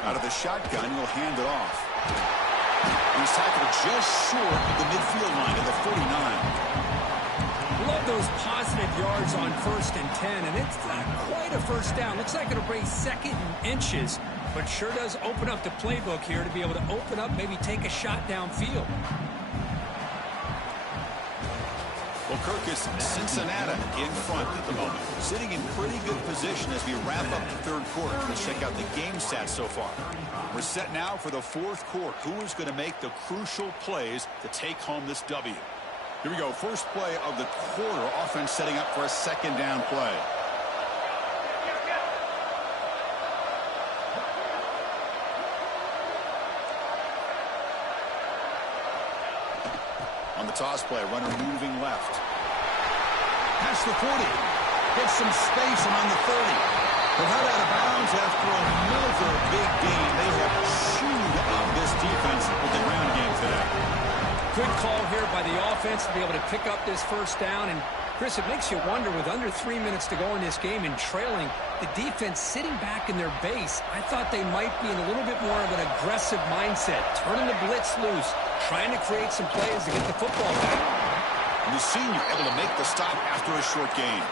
Out of the shotgun, he'll hand it off. He's tackled just short of the midfield line at the 49. Love those positive yards on first and 10, and it's not quite a first down. Looks like it'll bring second and inches, but sure does open up the playbook here to be able to open up, maybe take a shot downfield. Well, Kirk, is Cincinnati in front at the moment, sitting in pretty good position as we wrap up the third quarter. Let's check out the game stats so far. We're set now for the fourth quarter. Who is going to make the crucial plays to take home this W? Here we go. First play of the quarter. Offense setting up for a second down play. On the toss play, runner moving left. Past the 40. Gets some space and on the 30. But held out of bounds after another big gain. They have chewed up this defense with the ground game today. Good call here by the offense to be able to pick up this first down. And, Chris, it makes you wonder, with under 3 minutes to go in this game and trailing, the defense sitting back in their base, I thought they might be in a little bit more of an aggressive mindset, turning the blitz loose, trying to create some plays to get the football back. And the senior able to make the stop after a short gain.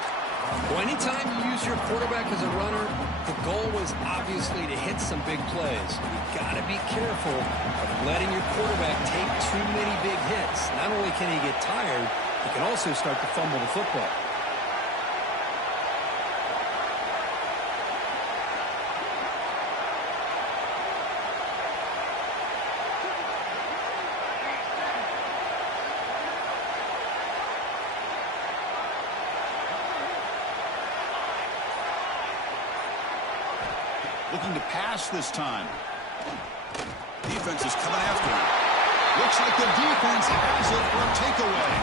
Well, anytime you use your quarterback as a runner, the goal was obviously to hit some big plays. You've got to be careful of letting your quarterback take too many big hits. Not only can he get tired, he can also start to fumble the football. Looking to pass this time. Defense is coming after him. Looks like the defense has it for a takeaway.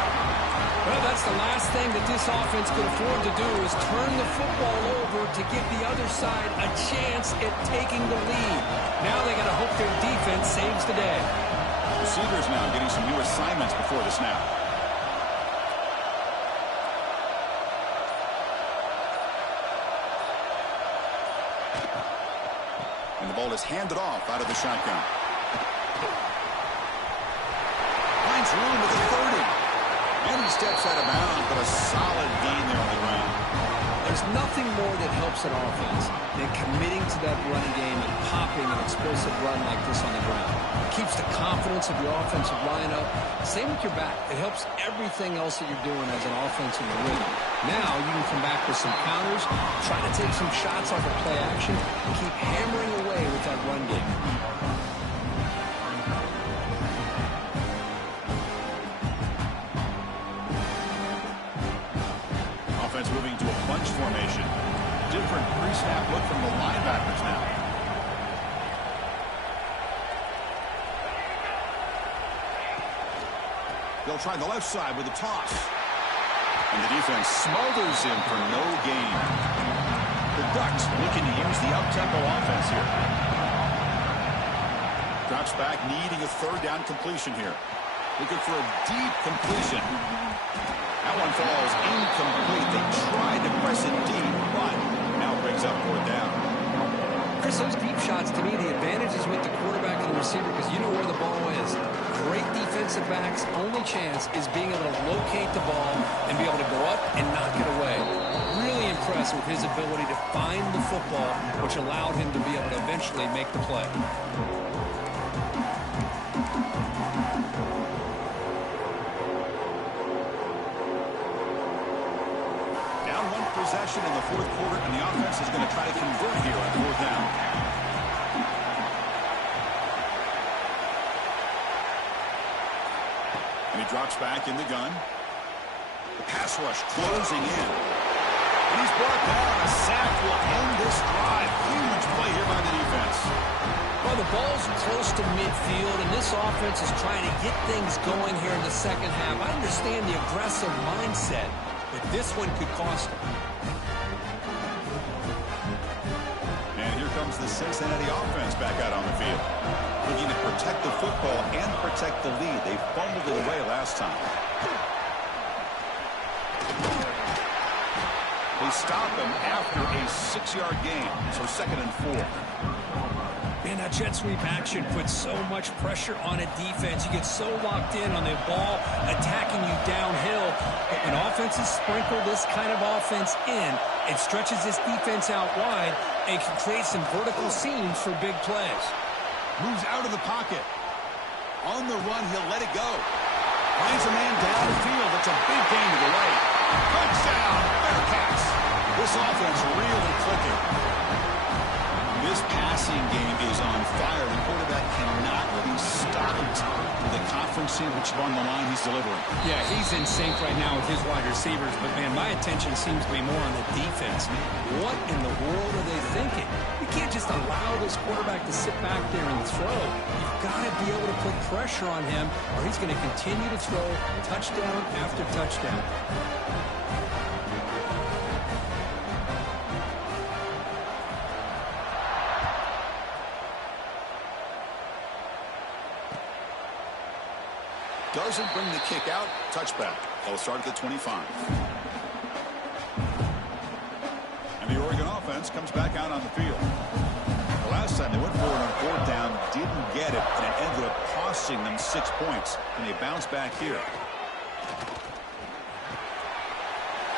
Well, that's the last thing that this offense could afford to do, is turn the football over to give the other side a chance at taking the lead. Now they got to hope their defense saves the day. Receivers now getting some new assignments before the snap. And the ball is handed off out of the shotgun. Finds room with the 30. And he steps out of bounds, but a solid gain there on the ground. There's nothing more that helps an offense than committing to that running game and popping an explosive run like this on the ground. It keeps the confidence of your offensive line up. Same with your back. It helps everything else that you're doing as an offense in the rhythm. Now you can come back with some counters, try to take some shots off of play action, and keep hammering away with that run game. Offense moving to a bunch formation. Different pre-snap look from the linebackers now. They'll try the left side with a toss. And the defense smothers him for no gain. The Ducks looking to use the up-tempo offense here. Drops back, needing a third down completion here. Looking for a deep completion. That one falls incomplete. They tried to press it deep, but now brings up fourth down. Chris, those deep shots, to me, the advantage is with the quarterback and the receiver because you know where the ball is. Great defensive backs' only chance is being able to locate the ball and be able to go up and knock it away. Really impressed with his ability to find the football, which allowed him to be able to eventually make the play. Down one possession in the fourth quarter, and the offense is going to try to convert here on fourth down. And he drops back in the gun. The pass rush closing in. And he's brought down. A sack will end this drive. Huge play here by the defense. Well, the ball's close to midfield, and this offense is trying to get things going here in the second half. I understand the aggressive mindset, but this one could cost them. And here comes the Cincinnati offense back out on the field. Looking to protect the football and protect the lead. They fumbled it away last time. They stop him after a 6-yard gain, so second and 4. Man, that jet sweep action puts so much pressure on a defense. You get so locked in on the ball attacking you downhill. But when offenses sprinkle this kind of offense in, it stretches this defense out wide and can create some vertical seams for big plays. Moves out of the pocket. On the run, he'll let it go. Finds a man downfield. That's a big gain to the right. Touchdown, Bearcats. This offense really clicking. This passing game is on fire. The quarterback cannot be stopped with the conference championship on the line he's delivering. Yeah, he's in sync right now with his wide receivers, but, man, my attention seems to be more on the defense. What in the world are they thinking? You can't just allow this quarterback to sit back there and throw. You've got to be able to put pressure on him, or he's going to continue to throw touchdown after touchdown. Doesn't bring the kick out. Touchback. They'll start at the 25. And the Oregon offense comes back out on the field. The last time they went forward on fourth down, didn't get it, and it ended up costing them 6 points. And they bounce back here.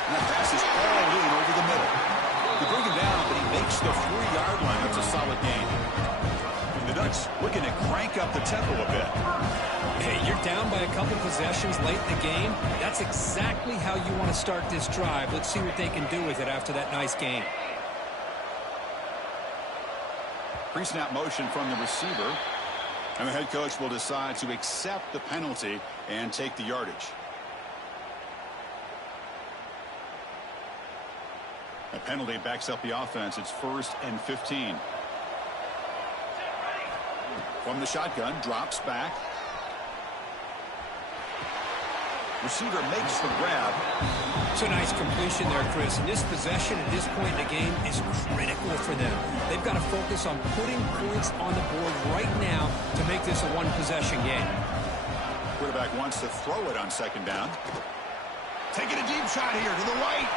And that pass is all in over the middle. They bring him down, but he makes the 3-yard line. That's a solid gain. And the Ducks looking to crank up the tempo a bit. Hey, you're down by a couple possessions late in the game. That's exactly how you want to start this drive. Let's see what they can do with it after that nice game. Pre-snap motion from the receiver. And the head coach will decide to accept the penalty and take the yardage. A penalty backs up the offense. It's 1st and 15. From the shotgun, drops back. Receiver makes the grab. It's a nice completion there, Chris. And this possession at this point in the game is critical for them. They've got to focus on putting points on the board right now to make this a one-possession game. Quarterback wants to throw it on 2nd down. Taking a deep shot here to the right.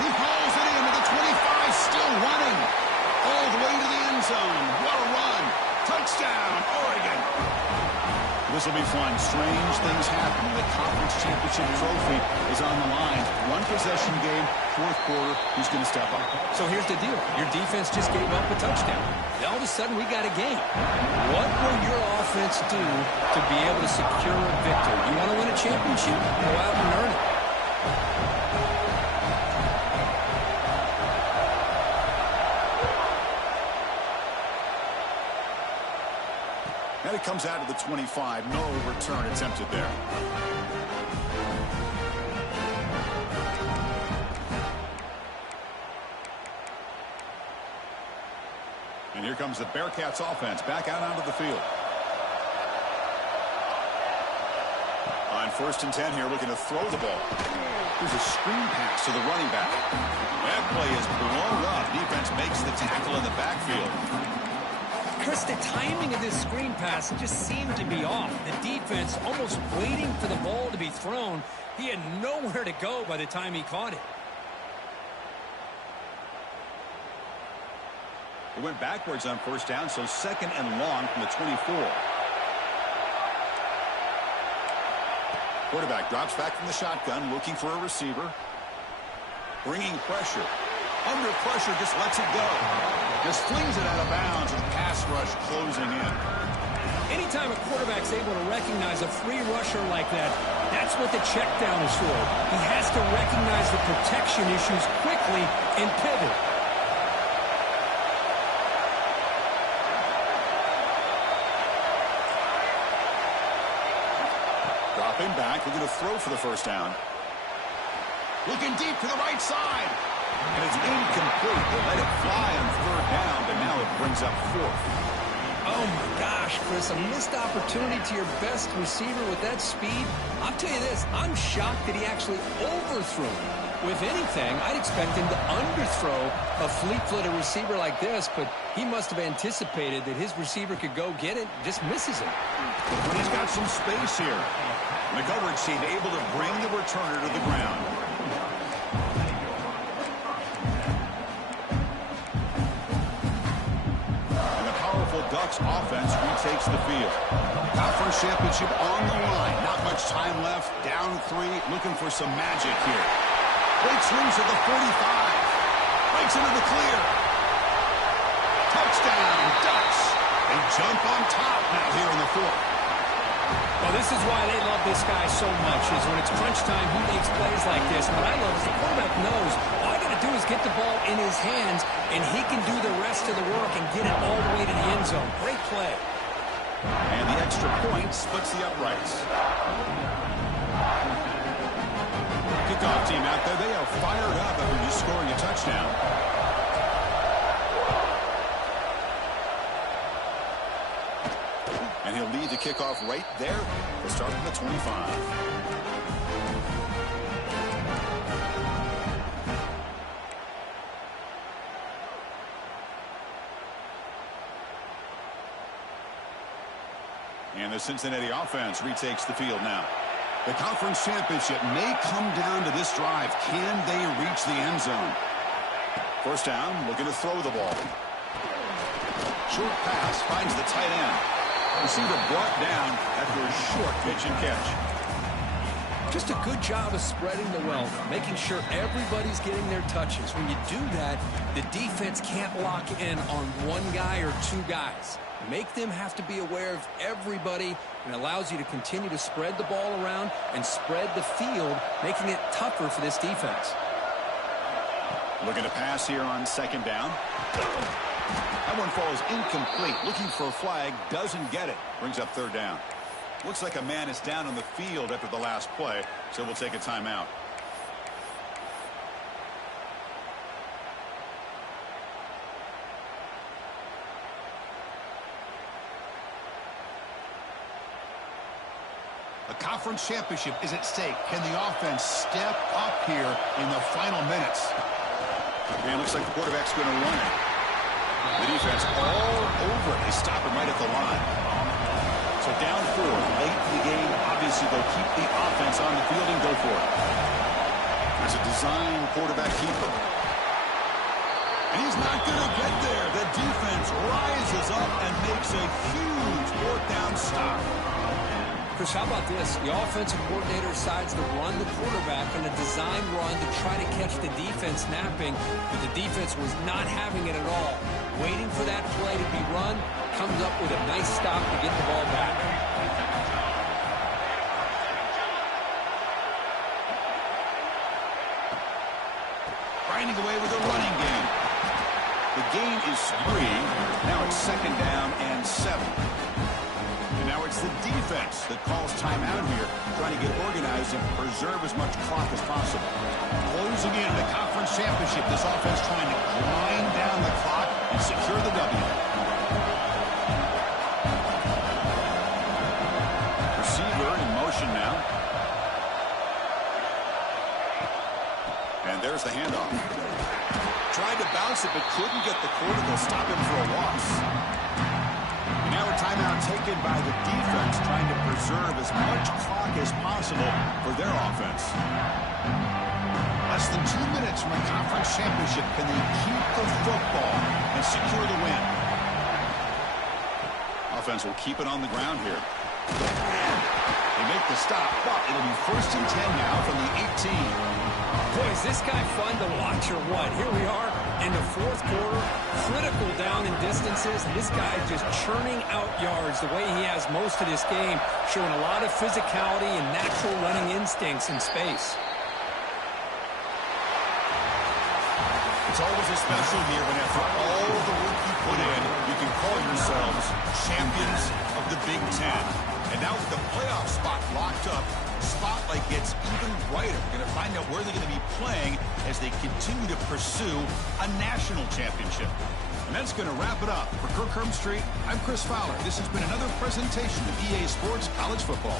He hauls it in to the 25, still running. All the way to the end zone. What a run. Touchdown, Oregon. This will be fun. Strange things happen when the conference championship trophy is on the line. One possession game, 4th quarter. Who's going to step up? So here's the deal. Your defense just gave up a touchdown. All of a sudden, we got a game. What will your offense do to be able to secure a victory? You want to win a championship? Go out and earn it. And it comes out of the 25. No return attempted there. And here comes the Bearcats offense back out onto the field. On 1st and 10 here, looking to throw the ball. There's a screen pass to the running back. That play is blown up. Defense makes the tackle in the backfield. Chris, the timing of this screen pass just seemed to be off. The defense almost waiting for the ball to be thrown. He had nowhere to go by the time he caught it. It went backwards on 1st down, so 2nd and long from the 24. Quarterback drops back from the shotgun, looking for a receiver. Bringing pressure. Under pressure, just lets it go. Just flings it out of bounds, and the pass rush closing in. Anytime a quarterback's able to recognize a free rusher like that, that's what the check down is for. He has to recognize the protection issues quickly and pivot. Dropping back, looking to throw for the 1st down. Looking deep to the right side. And it's incomplete. They let it fly on 3rd down, but now it brings up 4th. Oh, my gosh, Chris, a missed opportunity to your best receiver with that speed. I'll tell you this, I'm shocked that he actually overthrew him. With anything, I'd expect him to underthrow a fleet-footed receiver like this, but he must have anticipated that his receiver could go get it, just misses it. But he's got some space here. And the coverage team able to bring the returner to the ground. Ducks offense retakes the field. Conference championship on the line. Not much time left. Down 3. Looking for some magic here. Breaks loose at the 45. Breaks into the clear. Touchdown, Ducks. They jump on top now here in the 4th. Well, this is why they love this guy so much, is when it's crunch time, he makes plays like this. And what I love is the quarterback knows all I got to do is get the ball in his hands, and he can do the rest of the work and get it all the way to the end zone. Great play. And the extra point splits the uprights. Kickoff team out there, they are fired up after just scoring a touchdown. And he'll lead the kickoff right there. We'll start from the 25. And the Cincinnati offense retakes the field now. The conference championship may come down to this drive. Can they reach the end zone? First down, looking to throw the ball. Short pass finds the tight end. Receiver brought down after a short pitch and catch. Just a good job of spreading the wealth, making sure everybody's getting their touches. When you do that, the defense can't lock in on one guy or two guys. Make them have to be aware of everybody, and allows you to continue to spread the ball around and spread the field, making it tougher for this defense. Looking to pass here on second down. That one falls incomplete. Looking for a flag, doesn't get it. Brings up third down. Looks like a man is down on the field after the last play, so we'll take a timeout. A conference championship is at stake. Can the offense step up here in the final minutes? And looks like the quarterback's going to run it. The defense all over it. They stop him right at the line. So down 4, late in the game. Obviously, they'll keep the offense on the field and go for it. There's a design quarterback keeper. And he's not going to get there. The defense rises up and makes a huge fourth down stop. Chris, how about this? The offensive coordinator decides to run the quarterback on a design run to try to catch the defense napping, but the defense was not having it at all. Waiting for that play to be run, comes up with a nice stop to get the ball back. Grinding away with a running game. The gain is 3. Now it's second down and 7. And now it's the defense that calls timeout here, trying to get organized and preserve as much clock as possible. Closing in the conference championship, this offense trying to grind down the clock and secure the W. Receiver in motion now. And there's the handoff. Tried to bounce it, but couldn't get the quarter. They'll stop him for a loss. Now a timeout taken by the defense, trying to preserve as much clock as possible for their offense. Less than 2 minutes from a conference championship. Can they keep the football and secure the win? Offense will keep it on the ground here. They make the stop, but it'll be first and 10 now from the 18. Boy, is this guy fun to watch or what? Here we are in the fourth quarter, critical down in distances. This guy just churning out yards the way he has most of this game, showing a lot of physicality and natural running instincts in space. It's always a special year when after all the work you put in, you can call yourselves champions of the Big Ten. And now with the playoff spot locked up, the spotlight gets even brighter. We're going to find out where they're going to be playing as they continue to pursue a national championship. And that's going to wrap it up. For Kirk Herbstreit, I'm Chris Fowler. This has been another presentation of EA Sports College Football.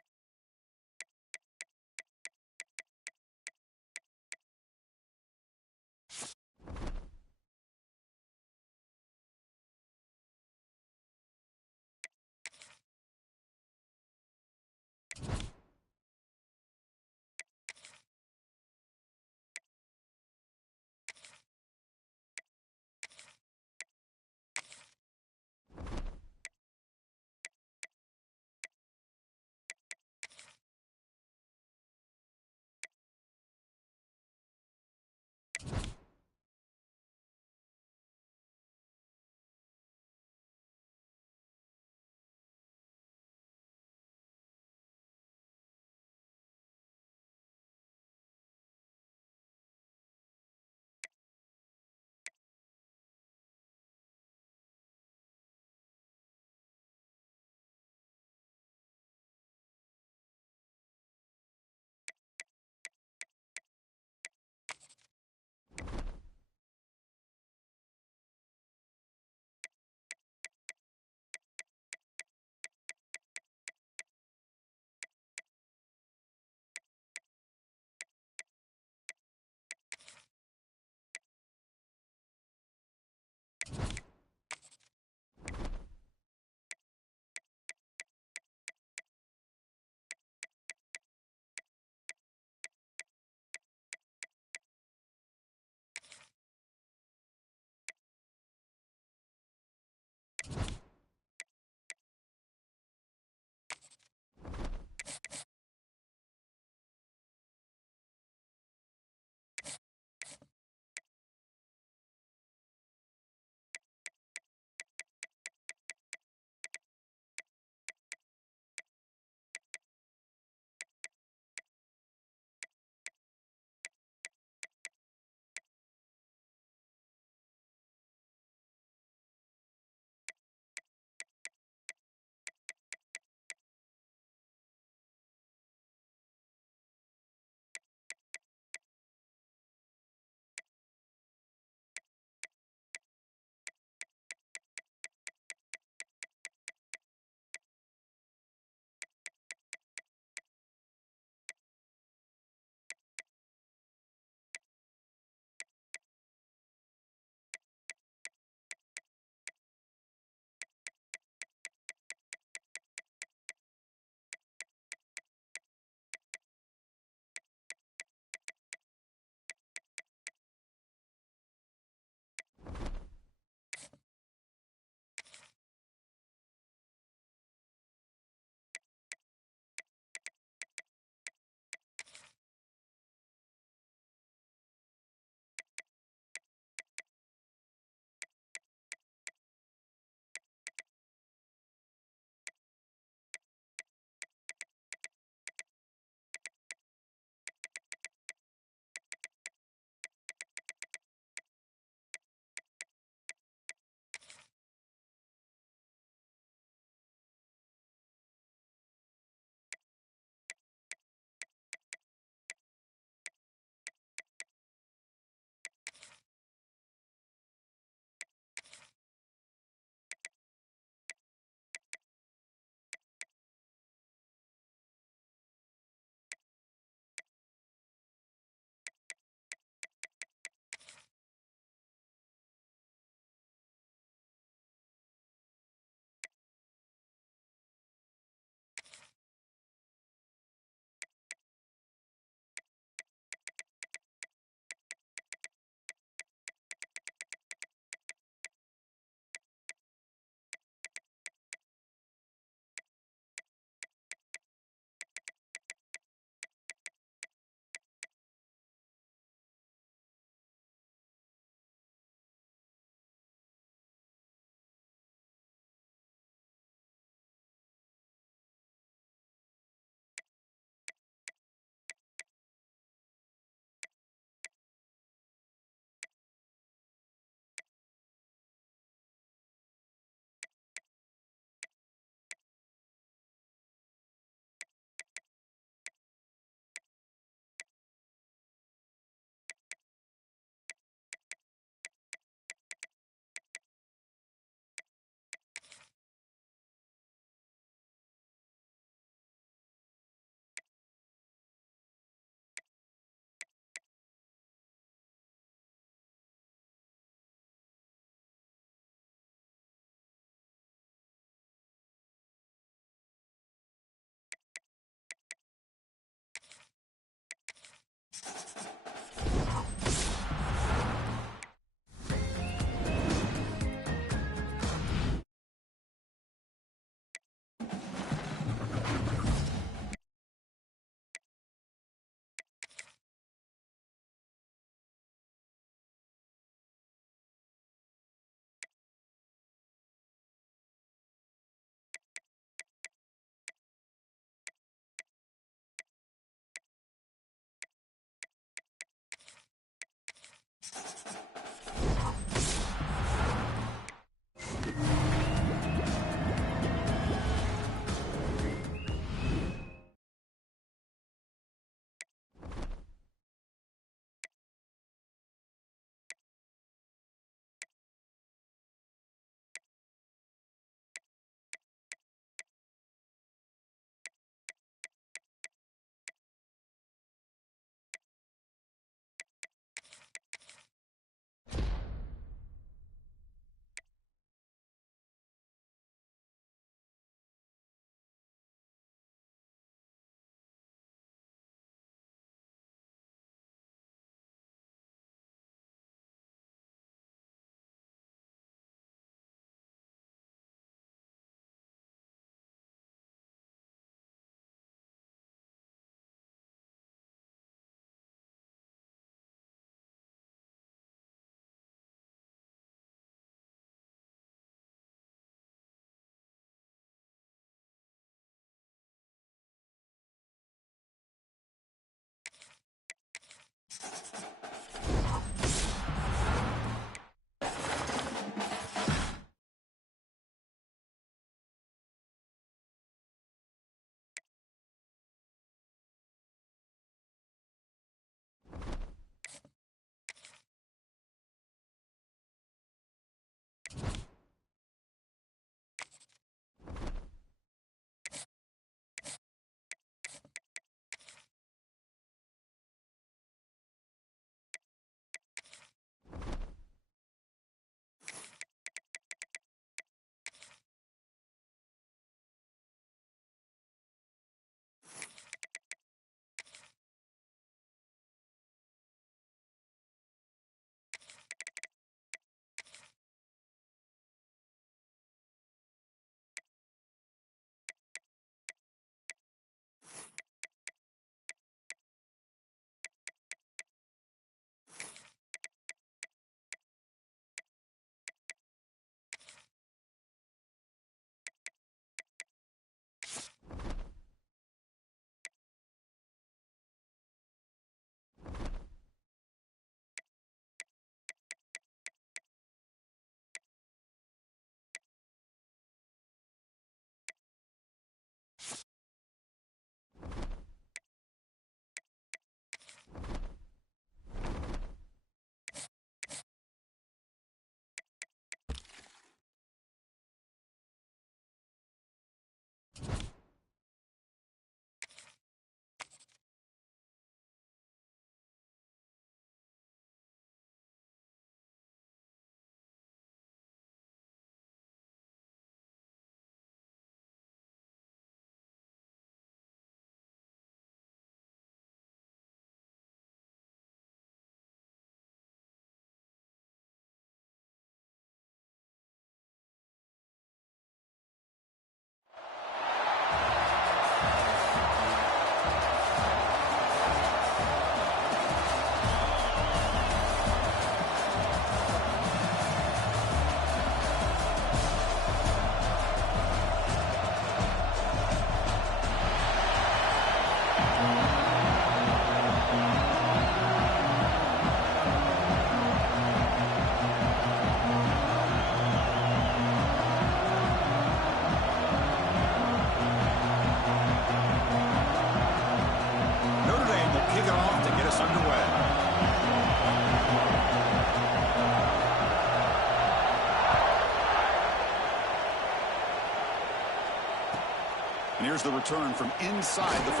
And here's the return from inside the 5.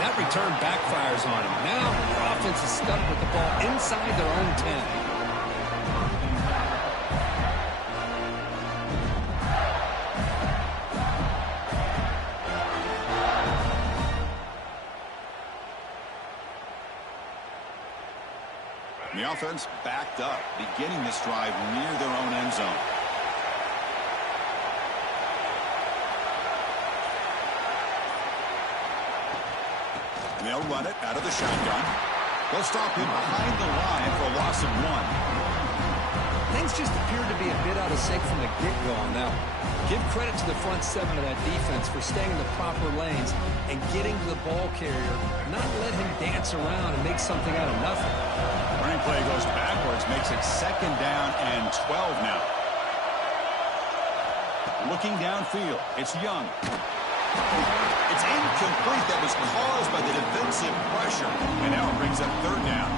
That return backfires on him. Now the offense is stuck with the ball inside their own 10. The offense backed up, beginning this drive near their own end zone. They'll run it out of the shotgun. They'll stop him behind the line for a loss of 1. Things just appeared to be a bit out of sync from the get-go on that one. Give credit to the front seven of that defense for staying in the proper lanes and getting to the ball carrier, not let him dance around and make something out of nothing. Running play goes backwards, makes it 2nd down and 12 now. Looking downfield, it's Young. It's incomplete. That was caused by the defensive pressure, and now it brings up 3rd down.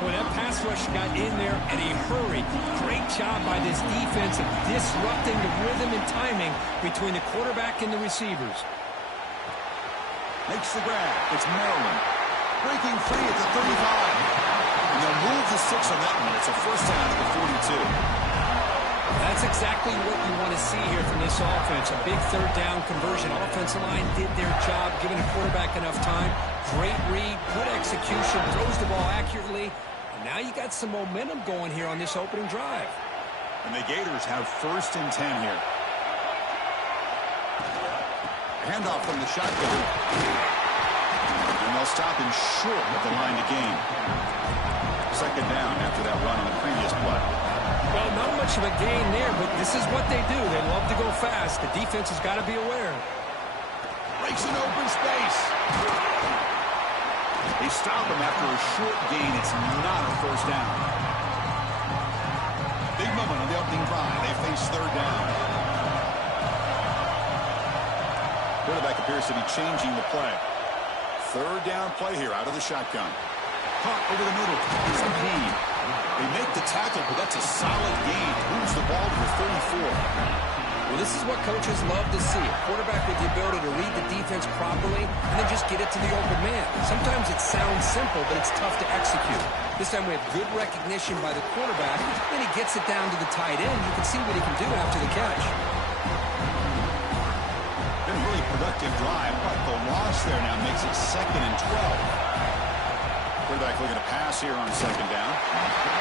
When that pass rush got in there in a hurry, great job by this defense of disrupting the rhythm and timing between the quarterback and the receivers. Makes the grab. It's Maryland. Breaking free at the 35. And they'll move the 6 on that one. It's a 1st down at the 42. That's exactly what you want to see here from this offense. A big 3rd down conversion. Offensive line did their job, giving the quarterback enough time. Great read, good execution, throws the ball accurately. And now you got some momentum going here on this opening drive. And the Gators have 1st and 10 here. Handoff from the shotgun. And they'll stop him short of the line to gain. 2nd down after that run on the previous play. Well, not much of a gain there, but this is what they do. They love to go fast. The defense has got to be aware. Breaks an open space. They stop him after a short gain. It's not a 1st down. Big moment on the opening drive. They face 3rd down. Quarterback appears to be changing the play. 3rd down play here out of the shotgun. Caught over the middle. It's the lead. They make the tackle, but that's a solid gain. Moves the ball to the 34. Well, this is what coaches love to see. A quarterback with the ability to read the defense properly and then just get it to the open man. Sometimes it sounds simple, but it's tough to execute. This time we have good recognition by the quarterback. Then he gets it down to the tight end. You can see what he can do after the catch. Been a really productive drive, but the loss there now makes it 2nd and 12. Quarterback looking to pass here on 2nd down.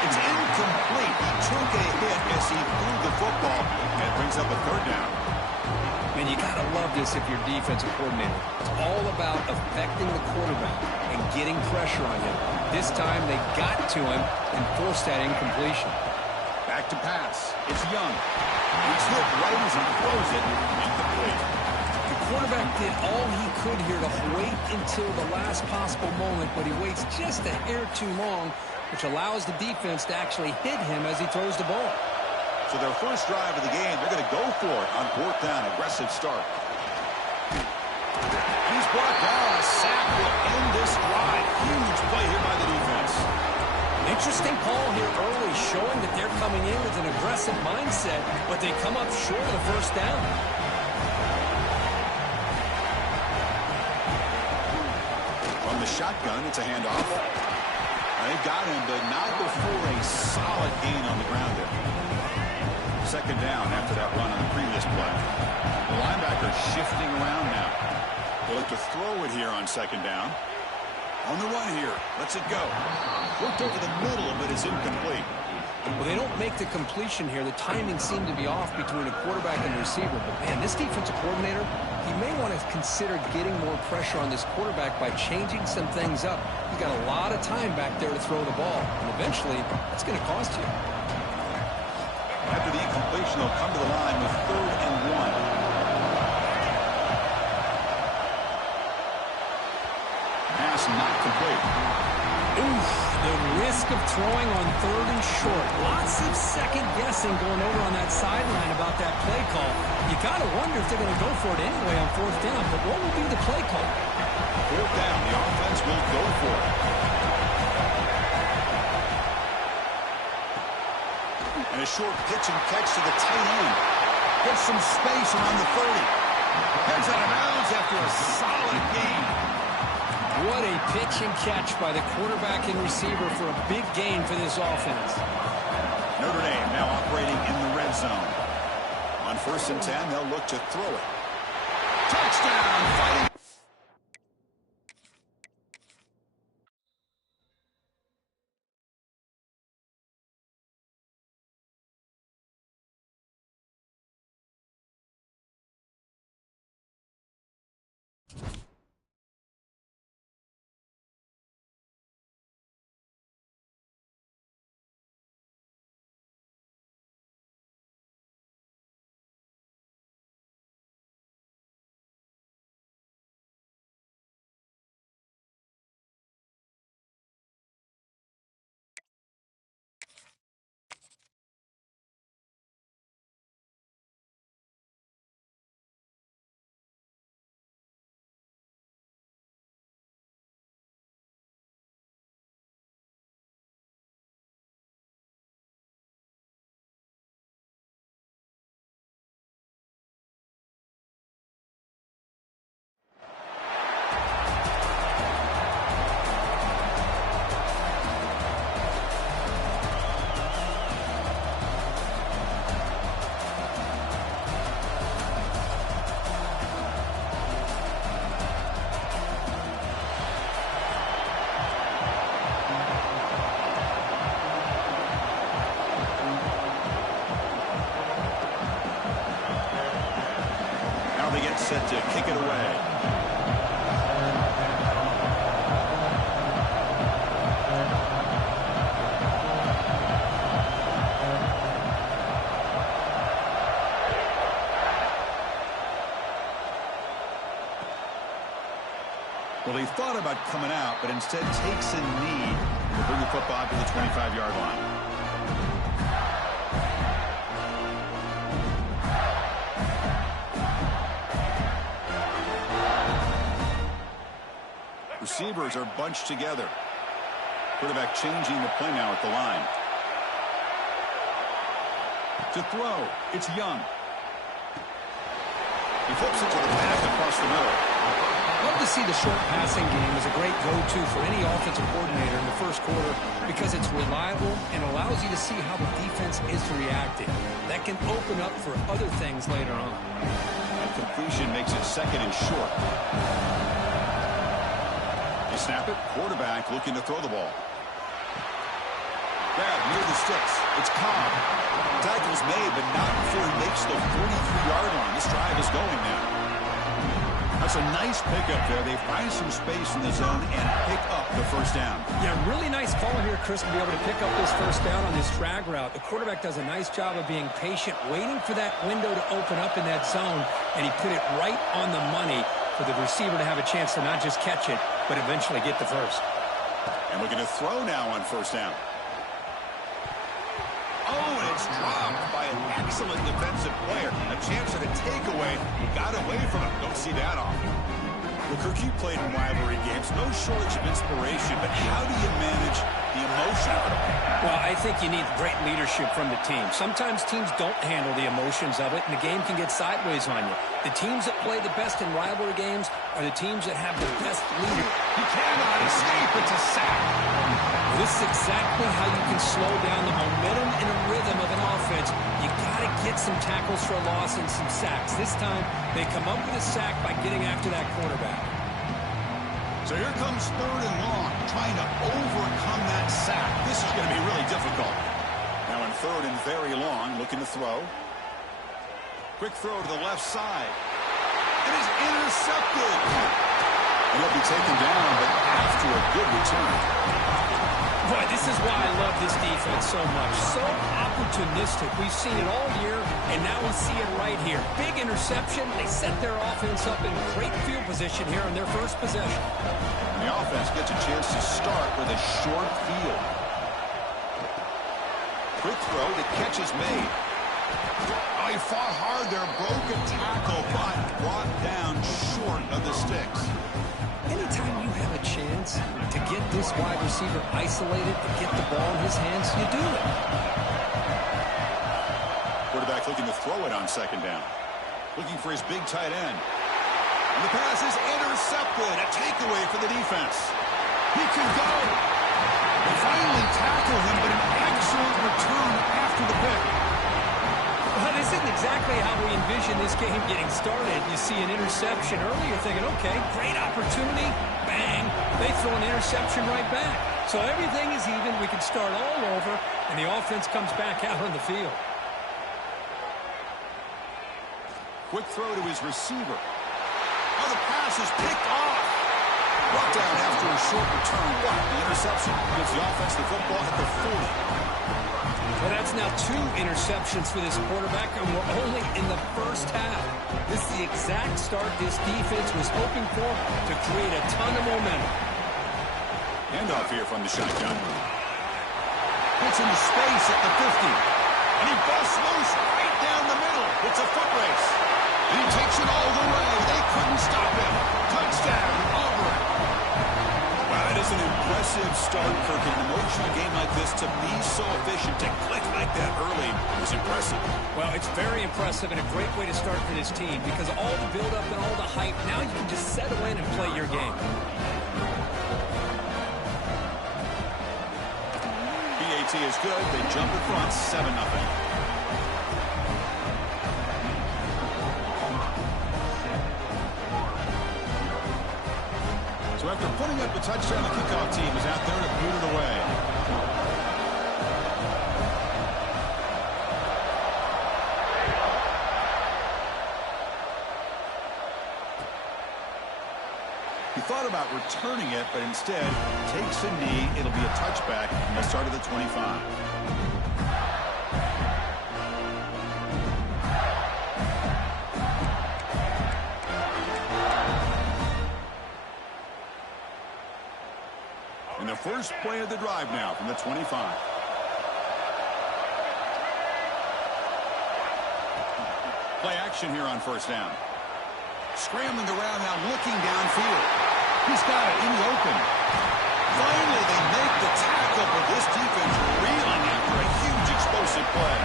It's incomplete. He took a hit as he threw the football, and it brings up a 3rd down. Man, you got to love this if you're defensive coordinator. It's all about affecting the quarterback and getting pressure on him. This time they got to him and forced that incompletion. Back to pass. It's Young. He's hit right as he throws it. Incomplete. The quarterback did all he could here to wait until the last possible moment, but he waits just a hair too long, which allows the defense to actually hit him as he throws the ball. So their first drive of the game, they're going to go for it on 4th down. Aggressive start. He's brought down. A sack will end this drive. Huge play here by the defense. Interesting call here early, showing that they're coming in with an aggressive mindset, but they come up short of the 1st down. From the shotgun, it's a handoff. They got him, but not before a solid gain on the ground there. 2nd down after that run on the previous play. The linebacker shifting around now. They'll look to throw it here on 2nd down. On the run here. Lets it go. Worked over the middle, but it's incomplete. Well, they don't make the completion here. The timing seemed to be off between a quarterback and a receiver. But, man, this defensive coordinator, he may want to consider getting more pressure on this quarterback by changing some things up. He's got a lot of time back there to throw the ball. And eventually, that's going to cost you. After the incompletion, they'll come to the line with 3rd and 1. Pass not complete. Oof, the risk of throwing on 3rd and short. Lots of second guessing going over on that sideline about that play call. You got to wonder if they're going to go for it anyway on 4th down, but what will be the play call? 4th down, the offense will go for it. And a short pitch and catch to the tight end. Gets some space around the 30. Heads out of bounds after a solid gain. What a pitch and catch by the quarterback and receiver for a big gain for this offense. Notre Dame now operating in the red zone. On 1st and 10, they'll look to throw it. Touchdown, fighting. set to kick it away. Well, he thought about coming out, but instead takes a knee to bring the football to the 25-yard line. Receivers are bunched together. Quarterback changing the play now at the line. To throw, it's Young. He flips it to the pass across the middle. Love to see the short passing game as a great go-to for any offensive coordinator in the first quarter because it's reliable and allows you to see how the defense is reacting. That can open up for other things later on. And completion makes it second and short. They snap it. Quarterback looking to throw the ball. Grab near the sticks. It's Cobb. Tackle's made, but not before he makes the 43-yard line. This drive is going now. That's a nice pickup there. They find some space in the zone and pick up the first down. Yeah, really nice call here, Chris, to be able to pick up this first down on this drag route. The quarterback does a nice job of being patient, waiting for that window to open up in that zone, and he put it right on the money for the receiver to have a chance to not just catch it, but eventually get the first. And we're going to throw now on first down. Oh, and it's dropped by an excellent defensive player. A chance at a takeaway. Got away from him. Don't see that often. Well, Kirk, you played in rivalry games. No shortage of inspiration, but how do you manage the emotion of it all? Well, I think you need great leadership from the team. Sometimes teams don't handle the emotions of it, and the game can get sideways on you. The teams that play the best in rivalry games are the teams that have the best leader. He cannot escape. It's a sack. This is exactly how you can slow down the momentum and a rhythm of an offense. You got to get some tackles for a loss and some sacks. This time, they come up with a sack by getting after that quarterback. So here comes third and long, trying to overcome that sack. This is going to be really difficult. Now in third and very long, looking to throw. Quick throw to the left side. It is intercepted. And he'll be taken down, but after a good return. Boy, this is why I love this defense so much. So opportunistic. We've seen it all year, and now we see it right here. Big interception. They set their offense up in great field position here on their first possession. And the offense gets a chance to start with a short field. Quick throw, the catch is made. Oh, he fought hard there, broke a tackle, but brought down short of the sticks. Anytime you have a chance to get this wide receiver isolated, to get the ball in his hands, you do it. Quarterback looking to throw it on second down. Looking for his big tight end. And the pass is intercepted. A takeaway for the defense. He can go. They finally tackle him, but an excellent return after the pick. Well, this isn't exactly how we envision this game getting started. You see an interception early, you're thinking, okay, great opportunity, bang, they throw an interception right back. So everything is even, we can start all over, and the offense comes back out on the field. Quick throw to his receiver. Oh, the pass is picked off. Brought down after a short return, but the interception gives the offense the football at the 40. Well, that's now 2 interceptions for this quarterback, and we're only in the first half. This is the exact start this defense was hoping for to create a ton of momentum. Handoff here from the shotgun. Gets into space at the 50. And he busts loose right down the middle. It's a foot race. And he takes it all the way. They couldn't stop him. Touchdown, Auburn. Wow, that is an impressive start, Kirk. In an emotional game like this, to be so efficient, to click like that early was impressive. Well, it's very impressive and a great way to start for this team because all the build-up and all the hype, now you can just settle in and play your game. BAT is good. They jump in front, 7-0. So after putting up a touchdown, the kickoff team is out there to boot it away. thought about returning it, but instead takes a knee. It'll be a touchback from the start of the 25. And the first play of the drive now from the 25. Play action here on first down. Scrambling around now, looking downfield. He's got it in the open. Finally, they make the tackle, but this defense reeling after a huge explosive play.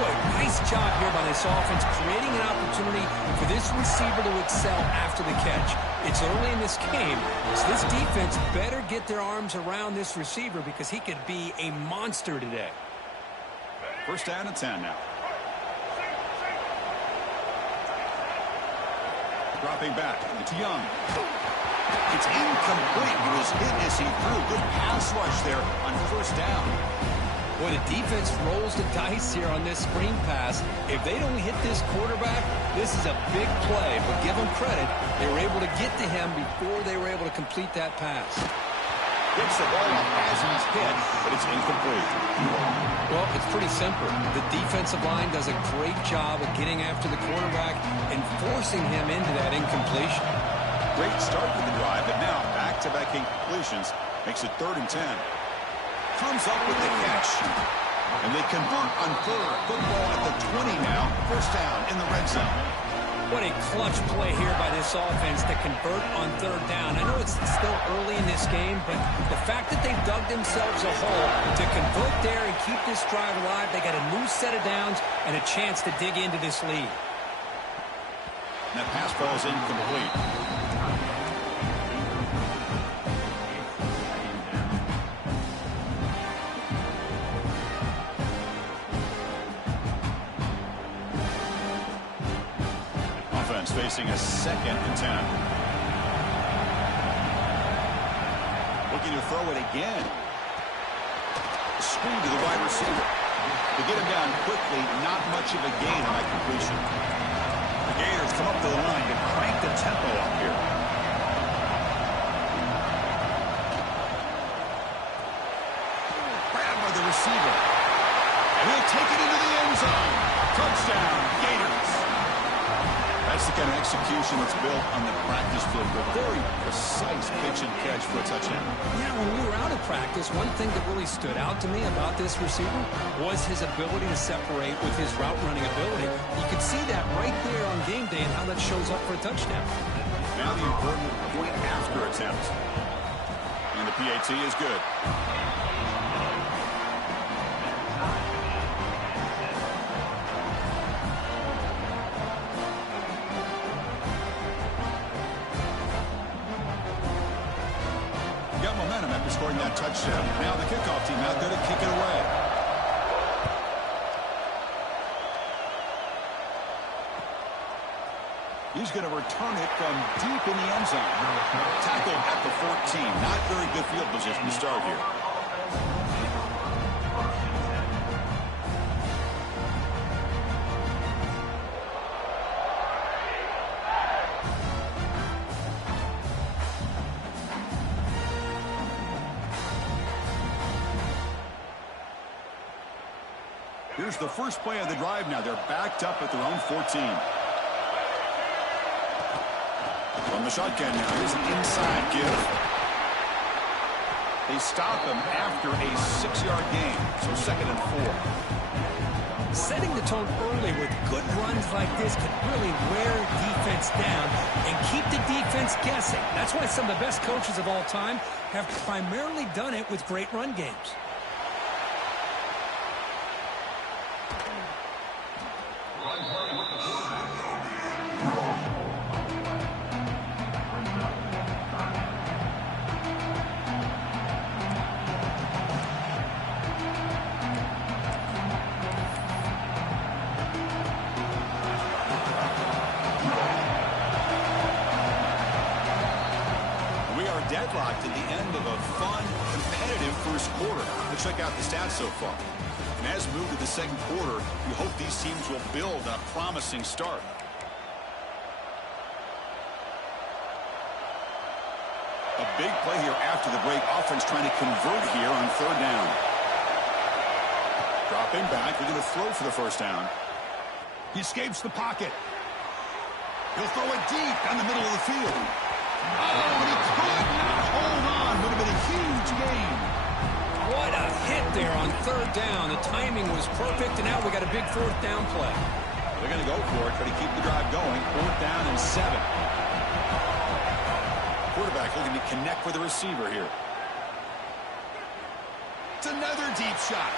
Boy, nice job here by this offense, creating an opportunity for this receiver to excel after the catch. It's early in this game, so this defense better get their arms around this receiver because he could be a monster today. First down and 10 now. Dropping back, it's Young. It's incomplete. He was hit as he threw. Good pass rush there on first down. Boy, the defense rolls the dice here on this screen pass. If they don't hit this quarterback, this is a big play. But give them credit, they were able to get to him before they were able to complete that pass. Gets the ball off as he's hit, but it's incomplete. Well, it's pretty simple. The defensive line does a great job of getting after the quarterback and forcing him into that incompletion. Great start to the drive, but now back-to-back incompletions makes it 3rd and 10. Comes up with the catch. And they convert on third. Football at the 20 now. First down in the red zone. What a clutch play here by this offense to convert on third down. I know it's still early in this game, but the fact that they've dug themselves a hole to convert there and keep this drive alive, they got a new set of downs and a chance to dig into this lead. And that pass ball is incomplete. Facing a 2nd and 10. Looking to throw it again. Screen to the wide receiver. To get him down quickly, not much of a gain on that completion. The Gators come up to the line to crank the tempo up here. Grabbed by the receiver. And he'll take it into the end zone. Touchdown, Gators. That's the kind of execution that's built on the practice field. A very precise pitch and catch for a touchdown. Yeah, when we were out of practice, one thing that really stood out to me about this receiver was his ability to separate with his route running ability. You could see that right there on game day and how that shows up for a touchdown. Now the important point after attempt. And the PAT is good. Scoring that touchdown. Now the kickoff team out there to kick it away. He's going to return it from deep in the end zone. Tackled at the 14. Not very good field position to start here. Here's the first play of the drive now. They're backed up at their own 14. From the shotgun now, here's an inside give. They stop him after a 6-yard gain, so 2nd and 4. Setting the tone early with good runs like this could really wear defense down and keep the defense guessing. That's why some of the best coaches of all time have primarily done it with great run games. Deadlocked at the end of a fun, competitive first quarter. Let's check out the stats so far. And as we move to the second quarter, we hope these teams will build on a promising start. Big play here after the break. Offense trying to convert here on third down. Dropping back. They're going to throw for the first down. He escapes the pocket. He'll throw it deep down the middle of the field. Oh, and he could not hold on. Would have been a huge gain. What a hit there on third down. The timing was perfect, and now we got a big fourth down play. They're going to go for it, try to keep the drive going. Fourth down and 7. Quarterback looking to connect with the receiver here. It's another deep shot.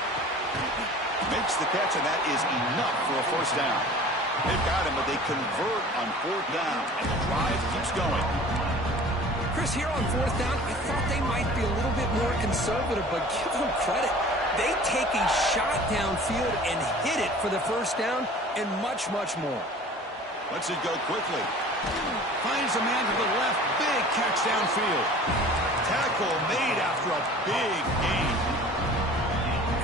Makes the catch, and that is enough for a first down. They've got him, but they convert on fourth down, and the drive keeps going. Chris, here on fourth down, I thought they might be a little bit more conservative, but give them credit. They take a shot downfield and hit it for the first down and much, much more. Lets it go quickly. Finds a man to the left. Big catch downfield. Tackle made after a big gain.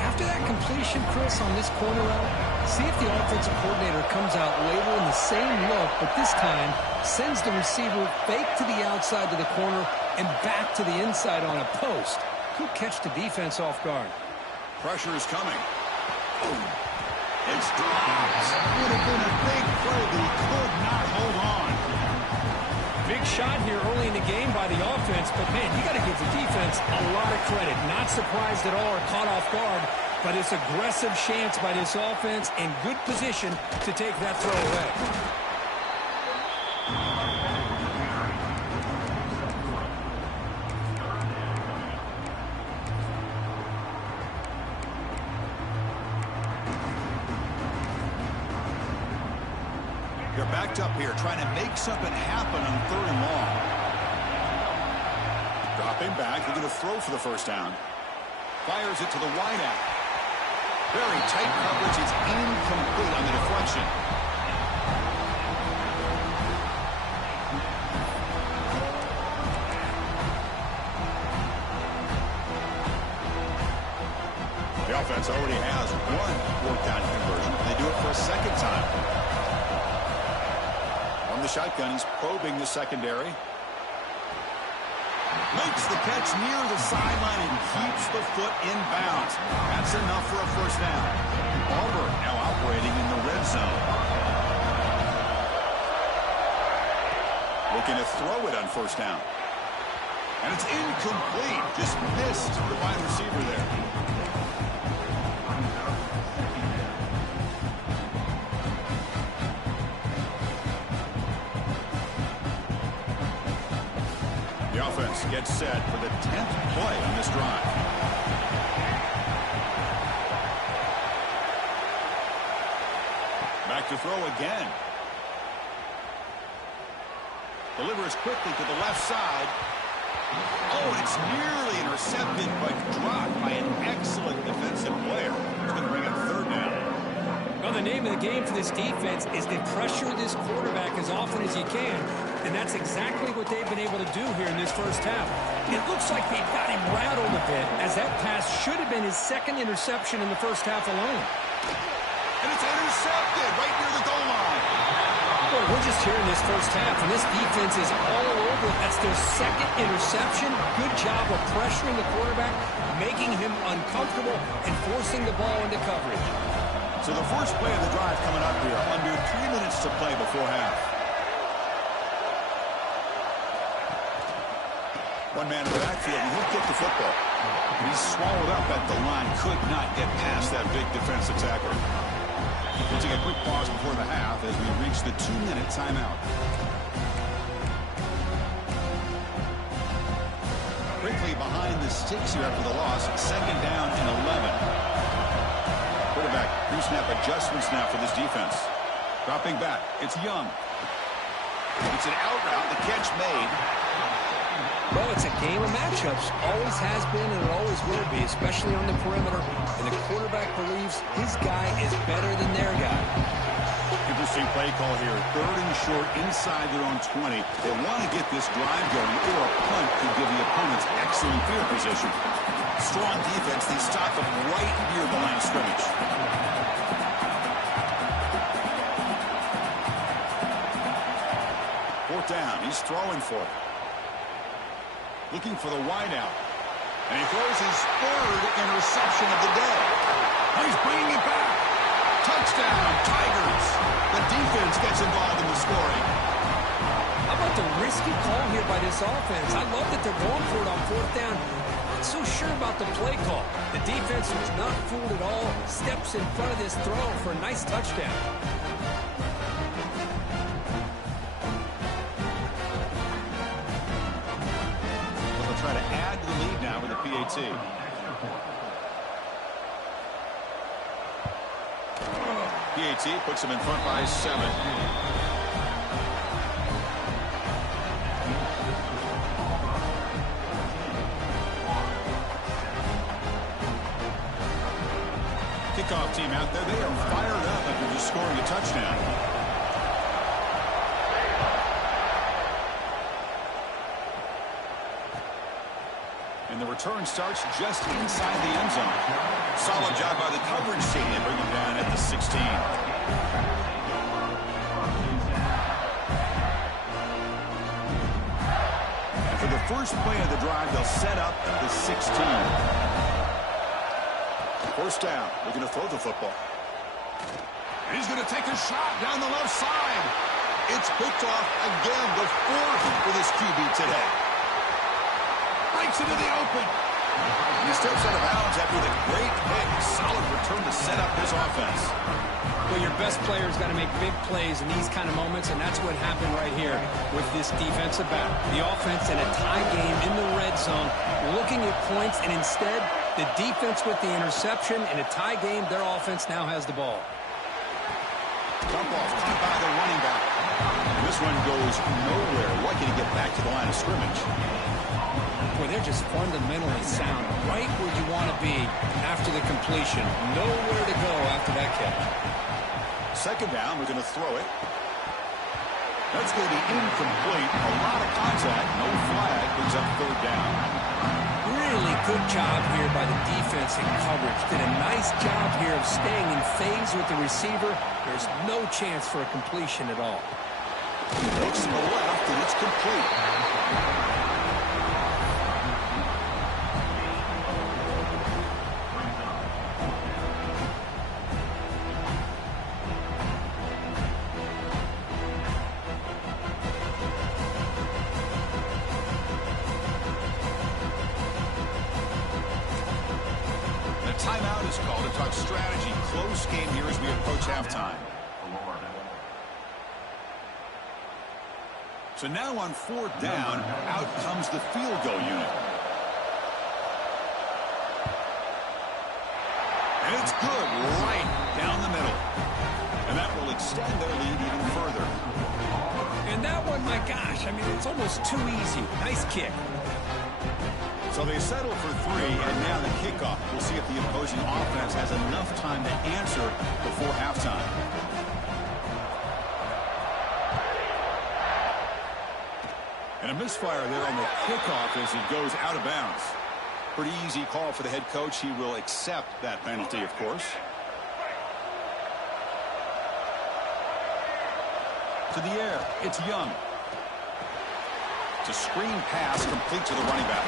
After that completion, Chris, on this corner route, see if the offensive coordinator comes out later in the same look, but this time sends the receiver fake to the outside to the corner and back to the inside on a post. Could catch the defense off guard. Pressure is coming. It's dropped. Would have been a big play, but he could not hold on. Big shot here early in the game by the offense, but, man, you got to give the defense a lot of credit. Not surprised at all or caught off guard, but it's aggressive chance by this offense and good position to take that throw away. They're backed up here, trying to make something happen on third and long. Dropping back, they're going to throw for the first down. Fires it to the wideout. Very tight coverage. It's incomplete on the deflection. The offense already has one fourth down conversion. They do it for a second time. From the shotgun, he's probing the secondary. Makes the catch near the sideline and keeps the foot in bounds. That's enough for a first down. Auburn now operating in the red zone. Looking to throw it on first down. And it's incomplete. Just missed the wide receiver there. The offense gets set for the 10th play on this drive. Back to throw again. Delivers quickly to the left side. Oh, it's nearly intercepted, but dropped by an excellent defensive player. It's going to bring up third down. Well, the name of the game for this defense is to pressure this quarterback as often as you can. And that's exactly what they've been able to do here in this first half. It looks like they've got him rattled a bit, as that pass should have been his second interception in the first half alone. And it's intercepted right near the goal line. Well, we're just here in this first half, and this defense is all over. That's their second interception. Good job of pressuring the quarterback, making him uncomfortable, and forcing the ball into coverage. So the first play of the drive coming up here, under 3 minutes to play before half. One man in the backfield, and he'll kick the football. He's swallowed up at the line, could not get past that big defensive tackle. We'll take a quick pause before the half as we reach the 2-minute timeout. Quickly behind the sticks here after the loss, second down and 11. Quarterback, pre-snap adjustments now for this defense. Dropping back, it's Young. It's an out route, the catch made. Well, it's a game of matchups. Always has been and it always will be, especially on the perimeter. And the quarterback believes his guy is better than their guy. Interesting play call here. Third and short inside their own 20. They want to get this drive going, or a punt could give the opponents excellent field position. Strong defense. They stop them right near the line of scrimmage. Fourth down. He's throwing for it. looking for the wideout. And he throws his third interception of the day. He's bringing it back. Touchdown, Tigers. The defense gets involved in the scoring. How about the risky call here by this offense? I love that they're going for it on fourth down. Not so sure about the play call. The defense was not fooled at all. Steps in front of this throw for a nice touchdown. They'll try to add to the lead now with a PAT. PAT puts him in front by 7. Kickoff team out there, they are fired up after just scoring a touchdown. And the return starts just inside the end zone. Solid job by the coverage team. They bring him down at the 16. And for the first play of the drive, they'll set up at the 16. First down. They're going to throw the football. He's going to take a shot down the left side. It's picked off again, the fourth for this QB today. Breaks into the open. He steps out of bounds after the great pick. Solid return to set up his offense. Well, your best player's got to make big plays in these kind of moments, and that's what happened right here with this defensive back. The offense in a tie game in the red zone, looking at points, and instead, the defense with the interception. In a tie game, their offense now has the ball. Dump off caught by the running back. And this one goes nowhere. Lucky to get back to the line of scrimmage. Boy, they're just fundamentally sound, right where you want to be after the completion. Nowhere to go after that catch. Second down, we're going to throw it. That's going to be incomplete. A lot of contact, no flag, brings up third down. Really good job here by the defense in coverage. Did a nice job here of staying in phase with the receiver. There's no chance for a completion at all. Looks to the left, and it's complete. Timeout is called to talk strategy. Close game here as we approach halftime. So now on fourth down, out comes the field goal unit. And it's good right down the middle. And that will extend their lead even further. And that one, my gosh, I mean, it's almost too easy. Nice kick. So they settle for 3, and now the kickoff. We'll see if the opposing offense has enough time to answer before halftime. And a misfire there on the kickoff as it goes out of bounds. Pretty easy call for the head coach. He will accept that penalty, of course. To the air, it's Young. It's a screen pass complete to the running back.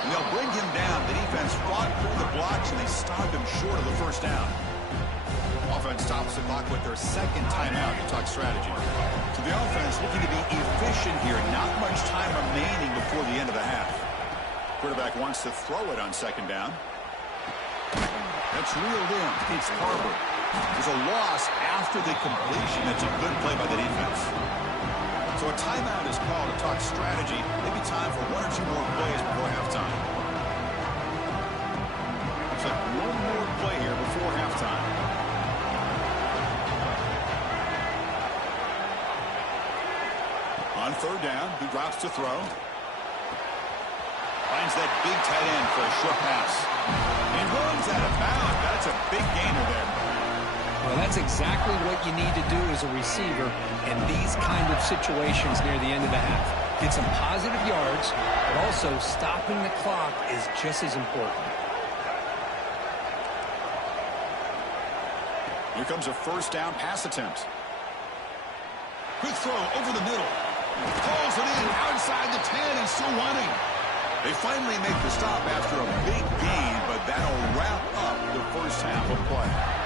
And they'll bring him down. The defense fought through the blocks, and they stopped him short of the first down. Offense stops the clock with their second timeout to talk strategy. So the offense looking to be efficient here. Not much time remaining before the end of the half. Quarterback wants to throw it on second down. That's reeled in. It's Harbor. There's a loss after the completion. That's a good play by the defense. So a timeout is called to talk strategy. Maybe time for 1 or 2 more plays before halftime. Looks like one more play here before halftime. On third down, he drops to throw. Finds that big tight end for a short pass. And runs out of bounds. That's a big gainer there. Well, that's exactly what you need to do as a receiver in these kind of situations near the end of the half. Get some positive yards, but also stopping the clock is just as important. Here comes a first down pass attempt. Quick throw over the middle. Pulls it in outside the 10 and still running. They finally make the stop after a big gain, but that'll wrap up the first half of play.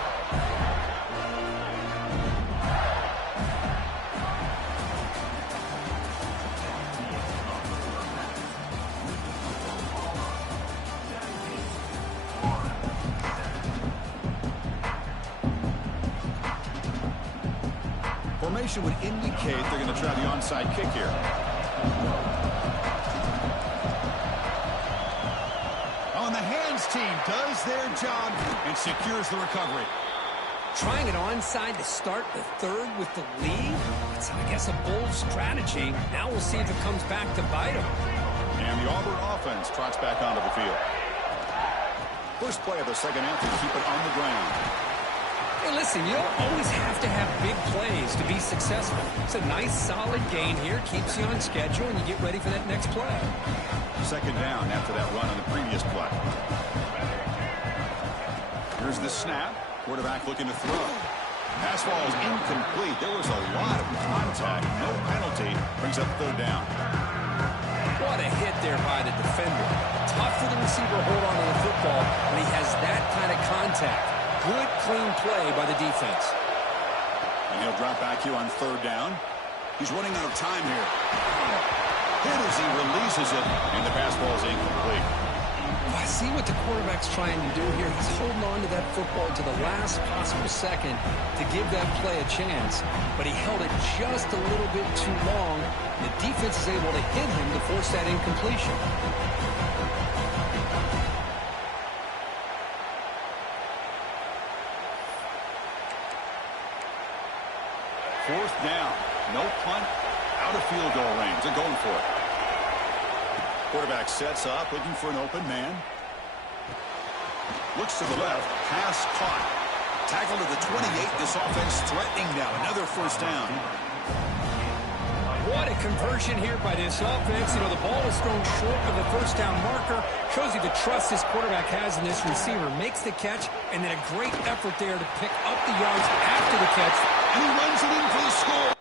Formation would indicate they're going to try the onside kick here. On the hands team does their job and secures the recovery. Trying it onside to start the third with the lead? It's, I guess, a bold strategy. Now we'll see if it comes back to bite them. And the Auburn offense trots back onto the field. First play of the second half to keep it on the ground. Hey, listen, you don't always have to have big plays to be successful. It's a nice, solid gain here. Keeps you on schedule, and you get ready for that next play. Second down after that run on the previous play. Here's the snap. Quarterback looking to throw. Pass ball is incomplete. There was a lot of contact. No penalty. Brings up third down. What a hit there by the defender. Tough for the receiver to hold on to the football when he has that kind of contact. Good, clean play by the defense. And he'll drop back here on third down. He's running out of time here. Hit as he releases it, and the pass ball is incomplete. I see what the quarterback's trying to do here. He's holding on to that football to the last possible second to give that play a chance. But he held it just a little bit too long. The defense is able to hit him to force that incompletion. Fourth down. No punt. Out of field goal range. They're going for it. Quarterback sets up, looking for an open man. Looks to the left. Pass caught. Tackled at the 28. This offense threatening now. Another first down. What a conversion here by this offense. You know, the ball is thrown short of the first down marker. Shows you the trust this quarterback has in this receiver. Makes the catch, and then a great effort there to pick up the yards after the catch. And he runs it in for the score.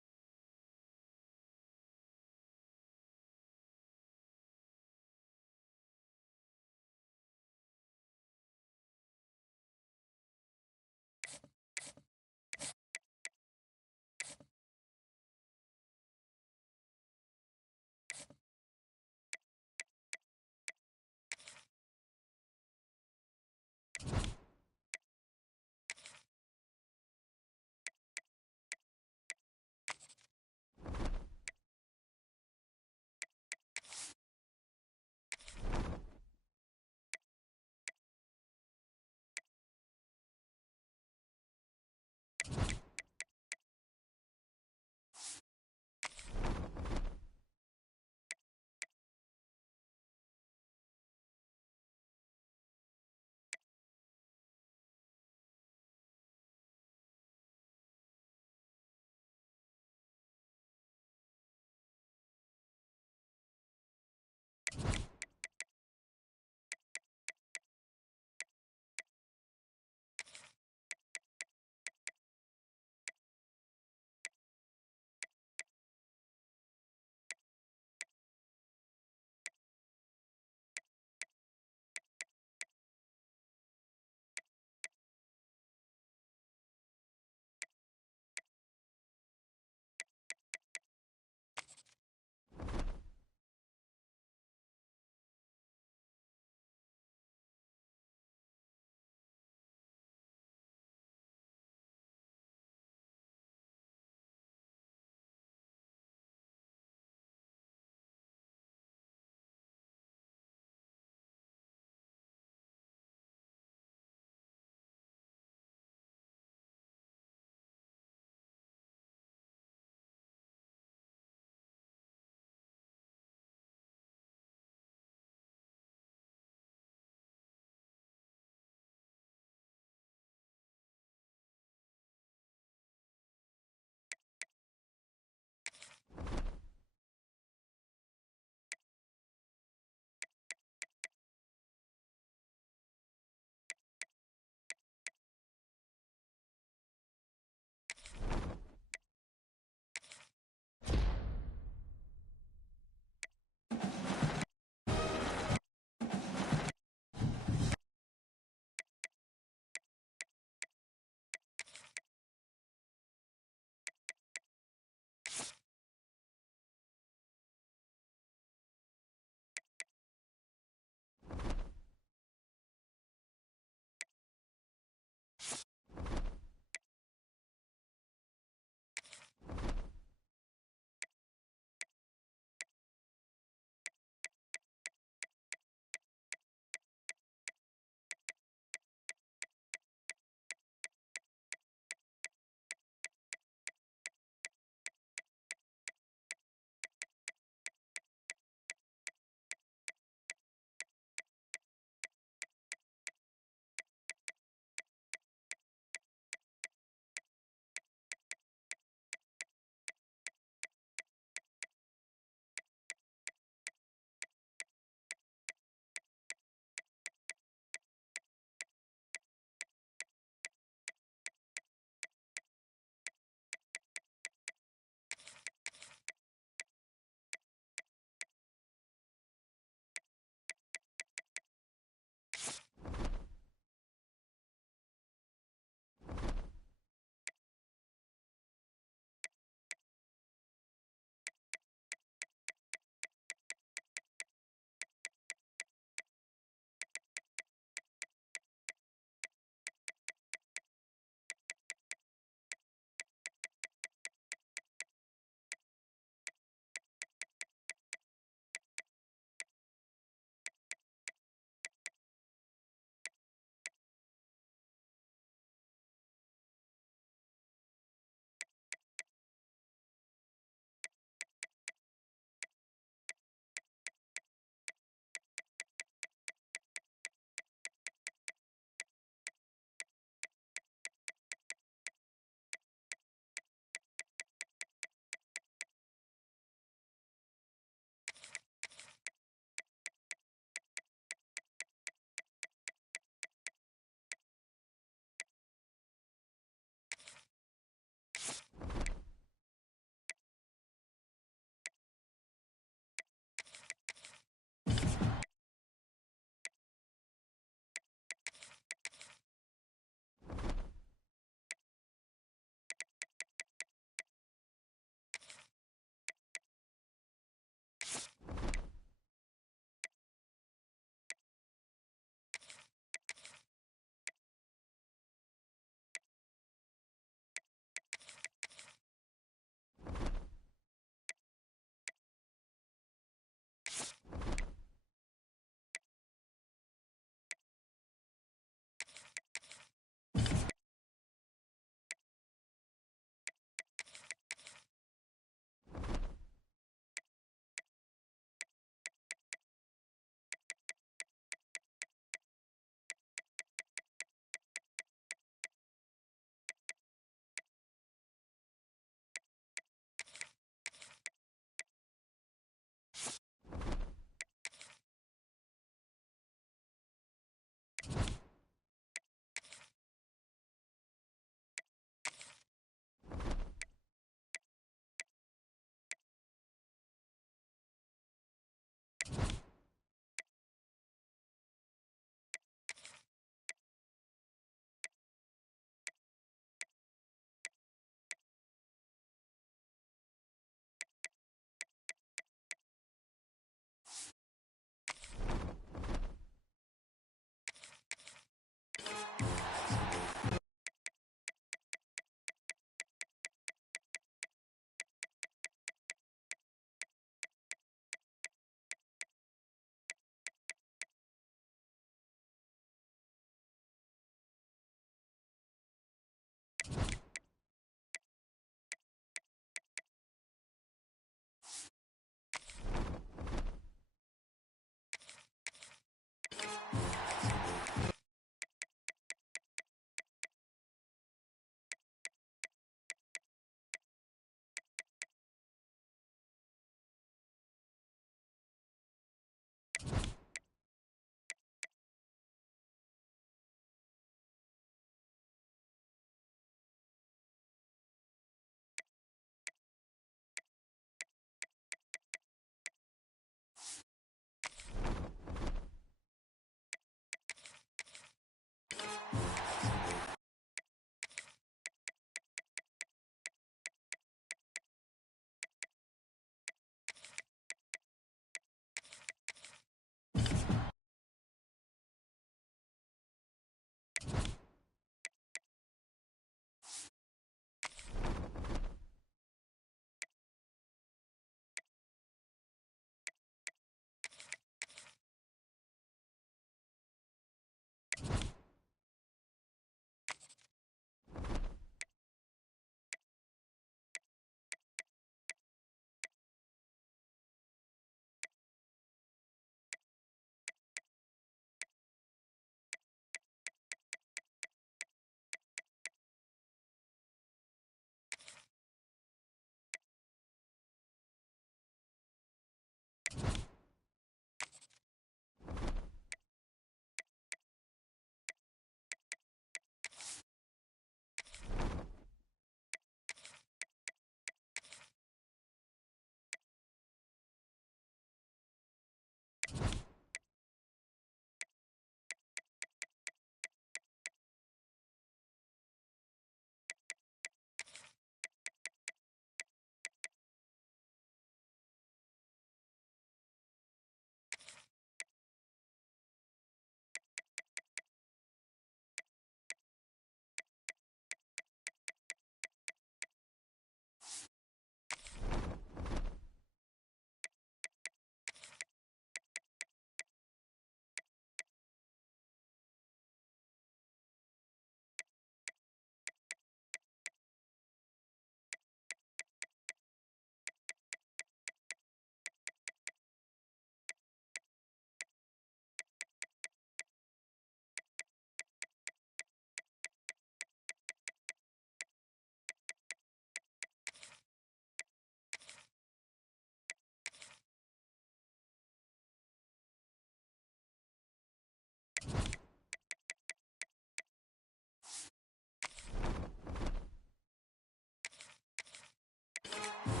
All